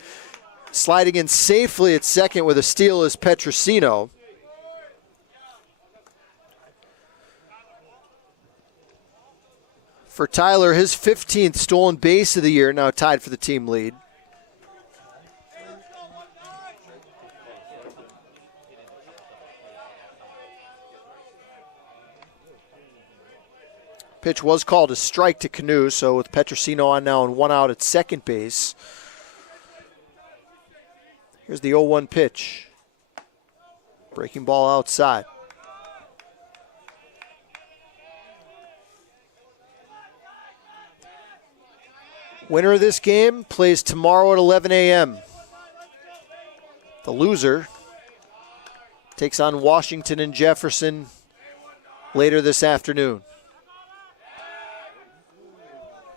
Sliding in safely at second with a steal is Petrosino. For Tyler, his 15th stolen base of the year, now tied for the team lead. Pitch was called a strike to Canoe, so with Petrosino on now and 1 out at second base. Here's the 0-1 pitch. Breaking ball outside. Winner of this game plays tomorrow at 11 a.m. The loser takes on Washington and Jefferson later this afternoon.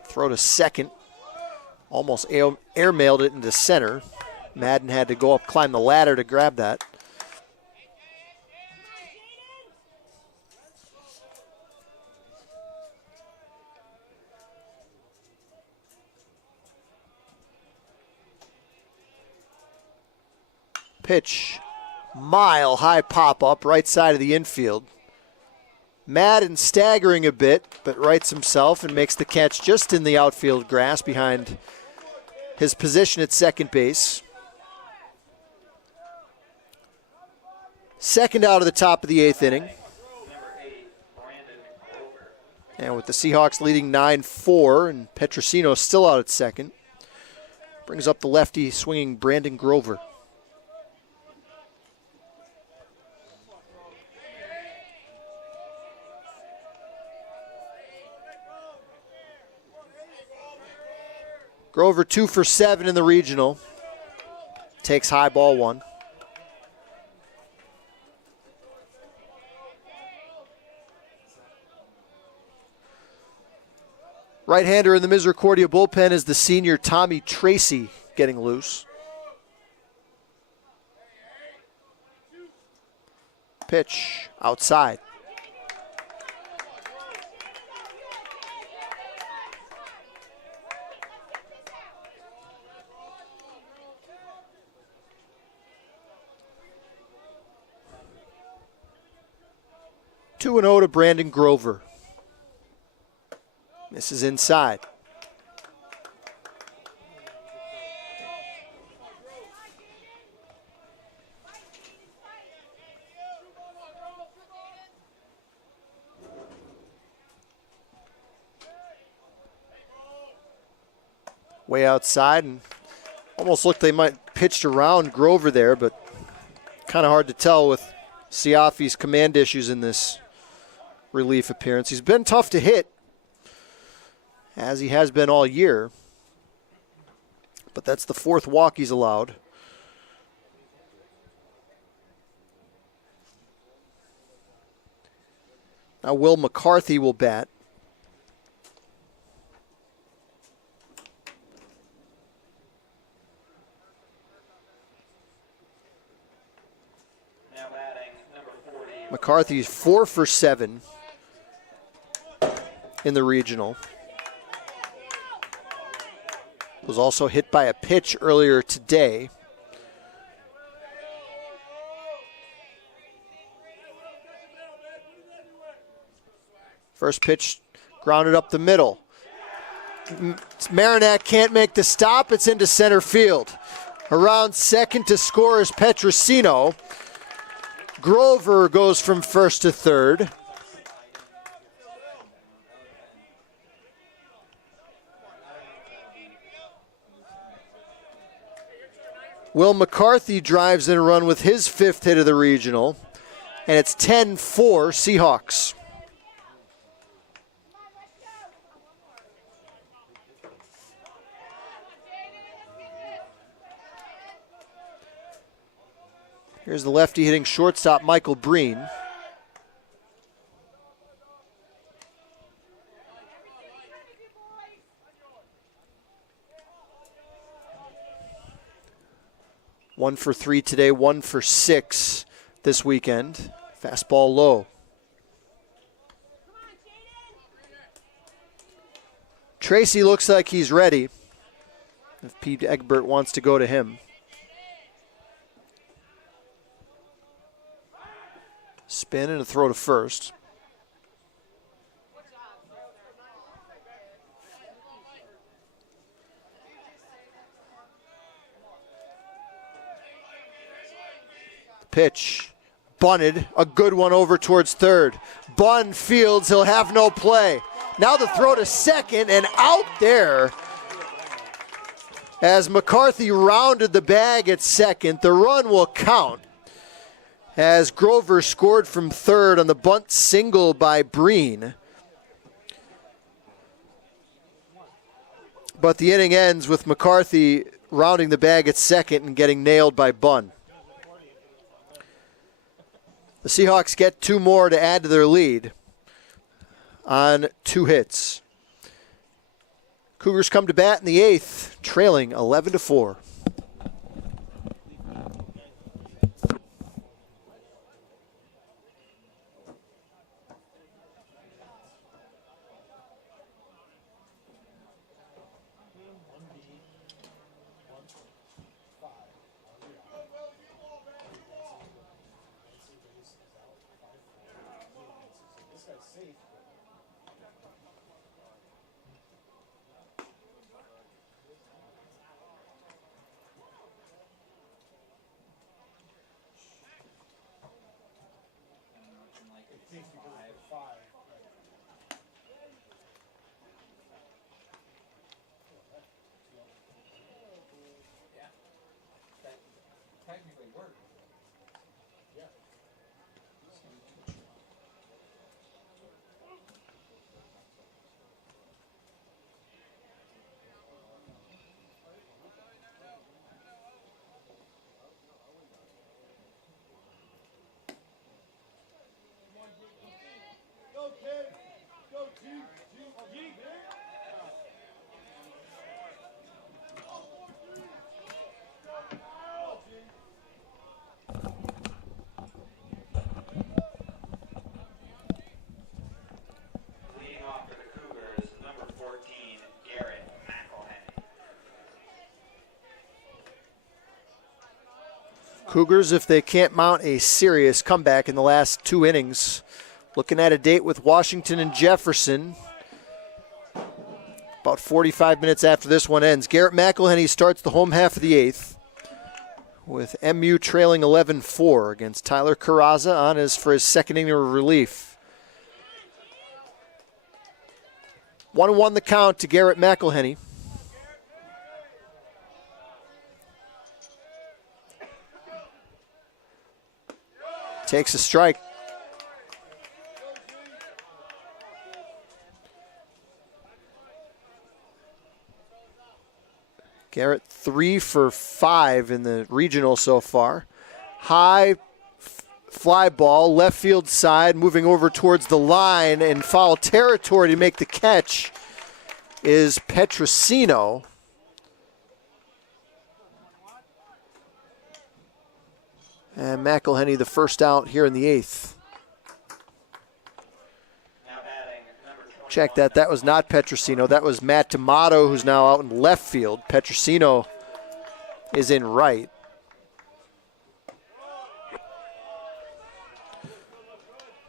Throw to second. Almost airmailed it into center. Madden had to go up, climb the ladder to grab that. Pitch, mile high pop up, right side of the infield. Madden staggering a bit, but rights himself and makes the catch just in the outfield grass behind his position at second base. Second out of the top of the 8th inning. And with the Seahawks leading 9-4 and Petrosino still out at second, brings up the lefty swinging Brandon Grover. Grover 2 for 7 in the regional. Takes high ball 1. Right-hander in the Misericordia bullpen is the senior Tommy Tracy getting loose. Pitch outside. 2-0 to Brandon Grover. This is inside. Way outside, and almost looked they might pitched around Grover there, but kind of hard to tell with Siafi's command issues in this relief appearance. He's been tough to hit, as he has been all year, but that's the 4th walk he's allowed. Now Will McCarthy will bat. Now batting number 40. McCarthy's 4 for 7 in the regional. Was also hit by a pitch earlier today. First pitch grounded up the middle. Marinac can't make the stop. It's into center field. Around second to score is Petrosino. Grover goes from first to third. Will McCarthy drives in a run with his 5th hit of the regional, and it's 10-4 Seahawks. Here's the lefty hitting shortstop Michael Breen. One for 3 today, 1 for 6 this weekend. Fastball low. Tracy looks like he's ready, if Pete Egbert wants to go to him. Spin and a throw to first. Pitch, bunted, a good one over towards third. Bunn fields, he'll have no play. Now the throw to second, and out there as McCarthy rounded the bag at second. The run will count as Grover scored from third on the bunt single by Breen. But the inning ends with McCarthy rounding the bag at second and getting nailed by Bunn. The Seahawks get 2 more to add to their lead on 2 hits. Cougars come to bat in the 8th, trailing 11-4. Cougars, if they can't mount a serious comeback in the last 2 innings, looking at a date with Washington and Jefferson. About 45 minutes after this one ends. Garrett McElhenney starts the home half of the 8th with MU trailing 11-4 against Tyler Carraza on for his second inning of relief. 1-1 the count to Garrett McElhenney. Takes a strike. Garrett 3 for 5 in the regional so far. High fly ball, left field side, moving over towards the line and foul territory to make the catch is Petrosino. And McElhenney the first out here in the 8th. Check that. That was not Petrosino. That was Matt Tomato, who's now out in left field. Petrosino is in right.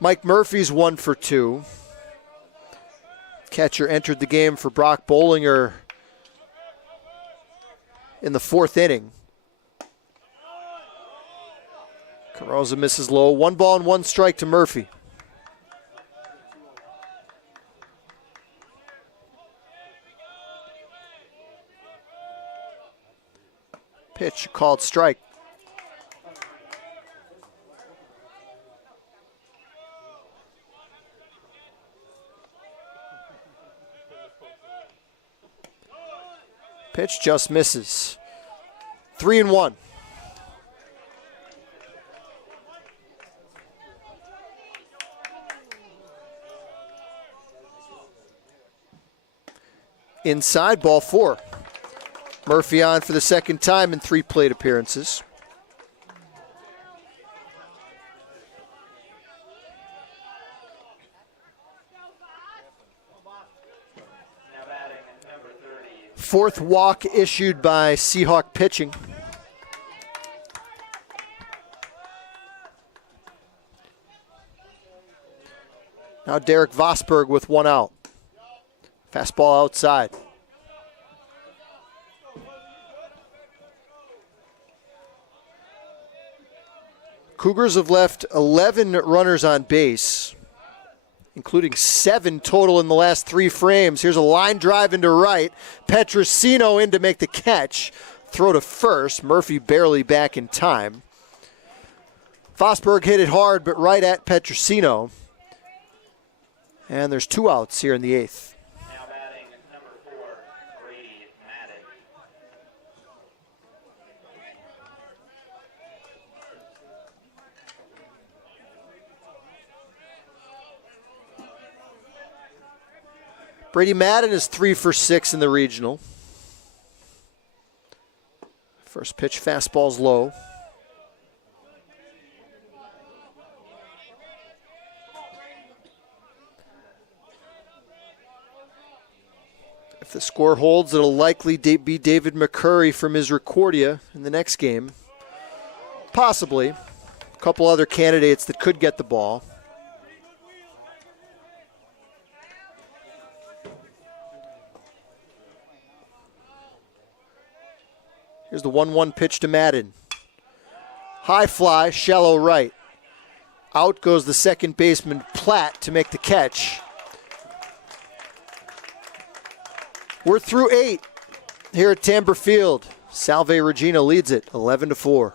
Mike Murphy's 1 for 2. Catcher entered the game for Brock Bollinger in the 4th inning. Carrozza misses low. 1 ball and 1 strike to Murphy. Pitch called strike. Pitch just misses. 3-1. Inside, ball 4. Murphy on for the second time in 3 plate appearances. Fourth walk issued by Seahawk pitching. Now Derek Vosberg with 1 out. Fastball outside. Cougars have left 11 runners on base, including 7 total in the last 3 frames. Here's a line drive into right. Petrosino in to make the catch. Throw to first. Murphy barely back in time. Vosberg hit it hard, but right at Petrosino. And there's 2 outs here in the 8th. Now batting number 4, Brady Madden. Brady Madden is 3 for 6 in the regional. First pitch, fastball's low. If the score holds, it'll likely be David McCurry from Misericordia in the next game. Possibly. A couple other candidates that could get the ball. Here's the 1-1 pitch to Madden. High fly, shallow right. Out goes the second baseman, Platt, to make the catch. We're through 8 here at Tamber Field. Salve Regina leads it 11-4.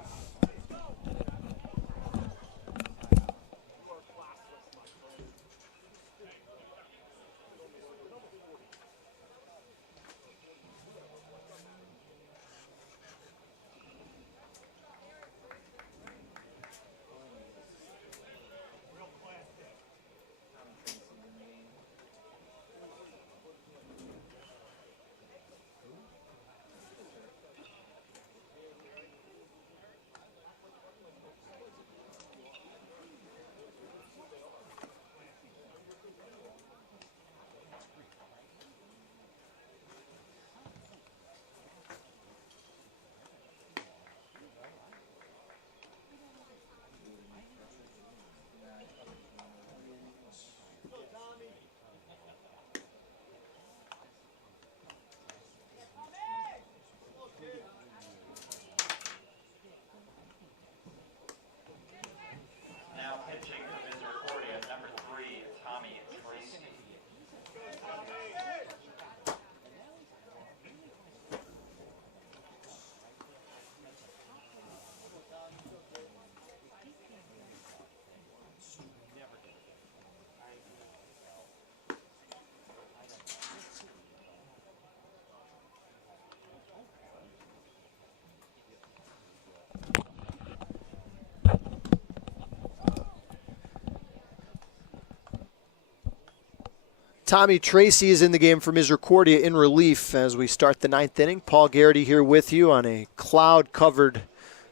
Tommy Tracy is in the game for Misericordia in relief as we start the 9th inning. Paul Garrity here with you on a cloud-covered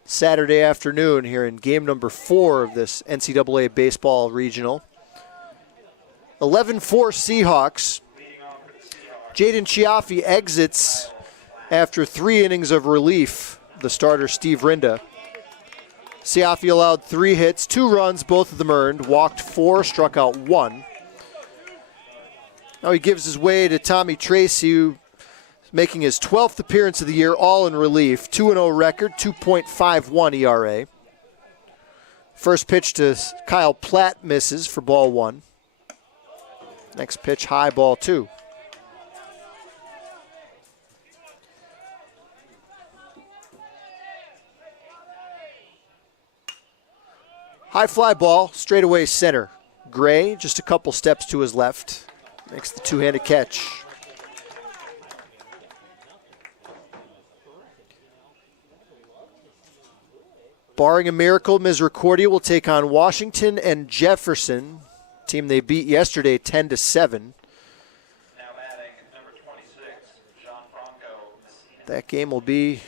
Saturday afternoon here in game number 4 of this NCAA baseball regional. 11-4 Seahawks. Jaden Chiaffi exits after 3 innings of relief, the starter Steve Rinda. Chiaffi allowed 3 hits, 2 runs, both of them earned, walked 4, struck out 1. Now he gives his way to Tommy Tracy, who is making his 12th appearance of the year, all in relief. 2-0 record, 2.51 ERA. First pitch to Kyle Platt misses for ball 1. Next pitch, high, ball 2. High fly ball, straightaway center. Gray, just a couple steps to his left. Makes the two-handed catch. Barring a miracle, Misericordia will take on Washington and Jefferson, team they beat yesterday 10-7. Now batting number 26, Gianfranco Messina. That game will be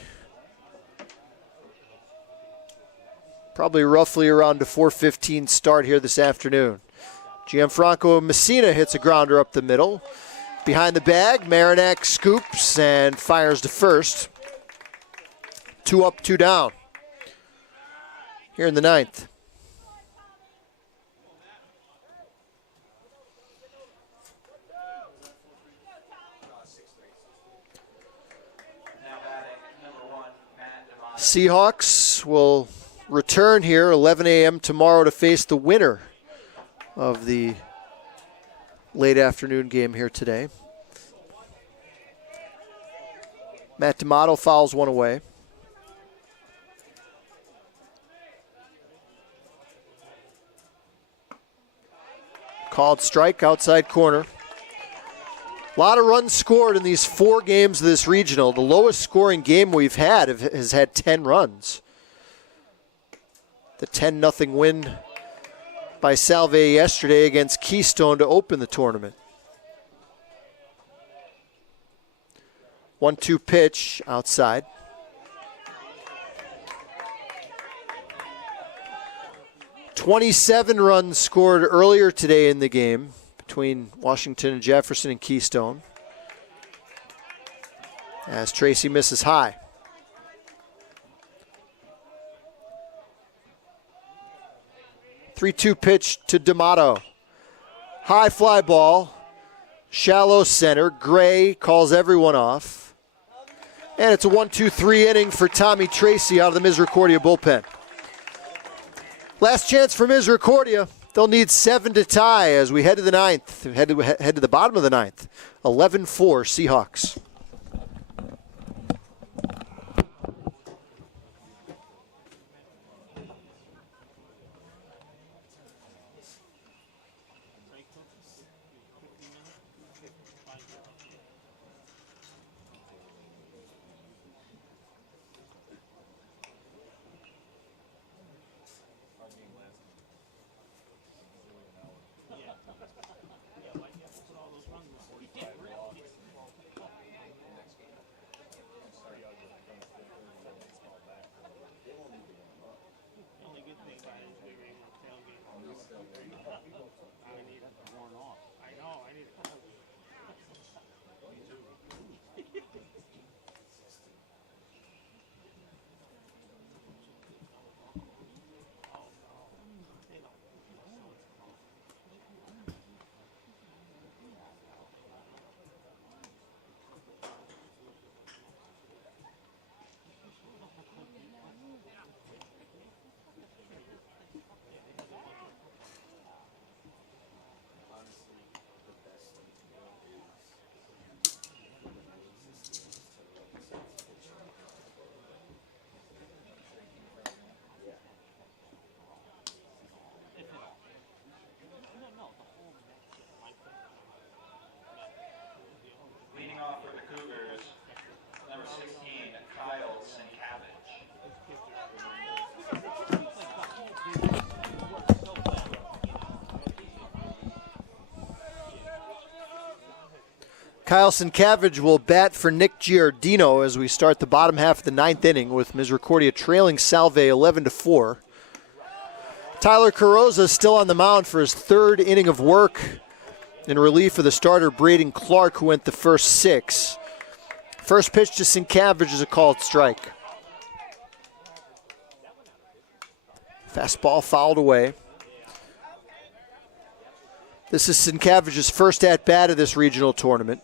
probably roughly around a 4:15 start here this afternoon. Gianfranco Messina hits a grounder up the middle. Behind the bag, Marinak scoops and fires to first. 2 up, 2 down here in the 9th. Now batting number 1, Matt D'Amato. Seahawks will return here 11 a.m. tomorrow to face the winner of the late afternoon game here today. Matt D'Amato fouls one away. Called strike outside corner. A lot of runs scored in these 4 games of this regional. The lowest scoring game we've had has had 10 runs. The 10-0 win by Salve yesterday against Keystone to open the tournament. 1-2 pitch outside. "27 runs scored earlier today in the game between Washington and Jefferson and Keystone, as Tracy misses high. Three-two pitch to D'Amato. High fly ball, shallow center. Gray calls everyone off. And it's a 1-2-3 inning for Tommy Tracy out of the Misericordia bullpen. Last chance for Misericordia. They'll need 7 to tie as we head to the 9th, head to the bottom of the 9th. 11-4 Seahawks. Kyle Sienkiewicz will bat for Nick Giardino as we start the bottom half of the ninth inning with Misericordia trailing Salve 11-4. Tyler Carrozza still on the mound for his third inning of work in relief of the starter Braden Clark, who went the first 6. First pitch to Sienkiewicz is a called strike. Fastball fouled away. This is Sienkiewicz's first at-bat of this regional tournament.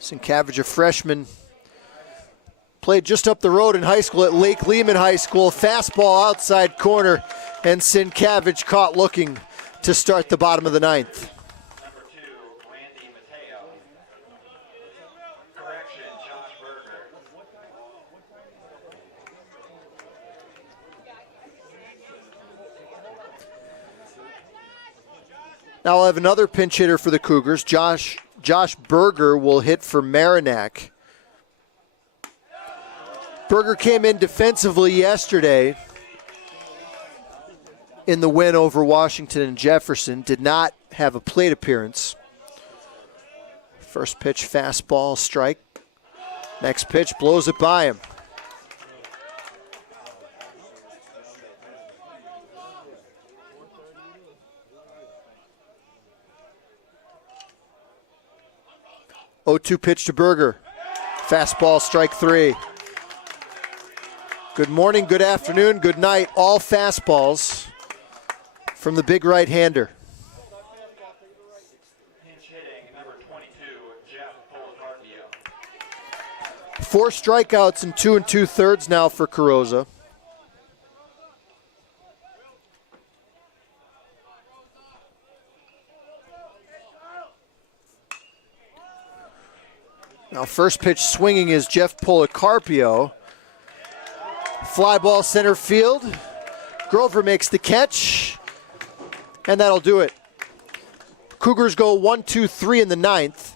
Sienkiewicz, a freshman, played just up the road in high school at Lake Lehman High School. Fastball outside corner, and Sienkiewicz caught looking to start the bottom of the ninth. Number 2, Randy Mateo. Correction, Josh Berger. Now we'll have another pinch hitter for the Cougars. Josh Berger will hit for Merrimack. Berger came in defensively yesterday in the win over Washington and Jefferson. Did not have a plate appearance. First pitch, fastball, strike. Next pitch, blows it by him. Oh, 2 pitch to Berger. Fastball, strike 3. Good morning, good afternoon, good night. All fastballs from the big right-hander. Pinch hitting, number 22, Jeff Policarpio. 4 strikeouts in 2 2/3 now for Carrozza. Now first pitch swinging is Jeff Policarpio. Fly ball center field. Grover makes the catch, and that'll do it. Cougars go 1-2-3 in the ninth.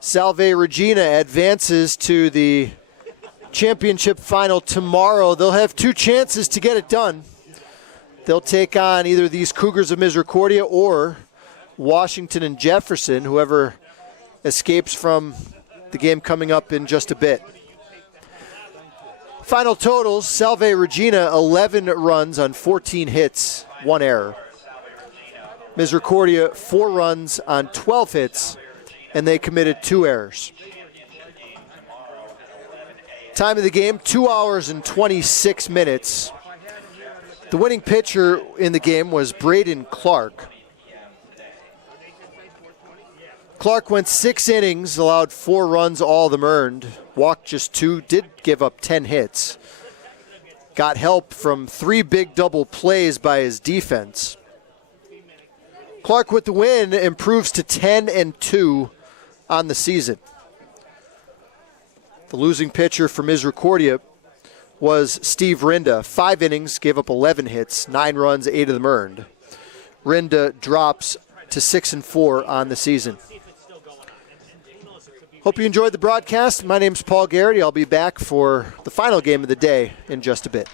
Salve Regina advances to the championship final tomorrow. They'll have 2 chances to get it done. They'll take on either these Cougars of Misericordia or Washington and Jefferson, whoever escapes from the game coming up in just a bit. Final totals, Salve Regina 11 runs on 14 hits, 1 error. Misericordia 4 runs on 12 hits, and they committed 2 errors. Time of the game, 2 hours and 26 minutes. The winning pitcher in the game was Braden Clark. Clark went 6 innings, allowed 4 runs, all of them earned. Walked just 2, did give up 10 hits. Got help from 3 big double plays by his defense. Clark with the win improves to 10-2 on the season. The losing pitcher for Misericordia was Steve Rinda. 5 innings, gave up 11 hits, 9 runs, 8 of them earned. Rinda drops to 6-4 on the season. Hope you enjoyed the broadcast. My name's Paul Garrity. I'll be back for the final game of the day in just a bit.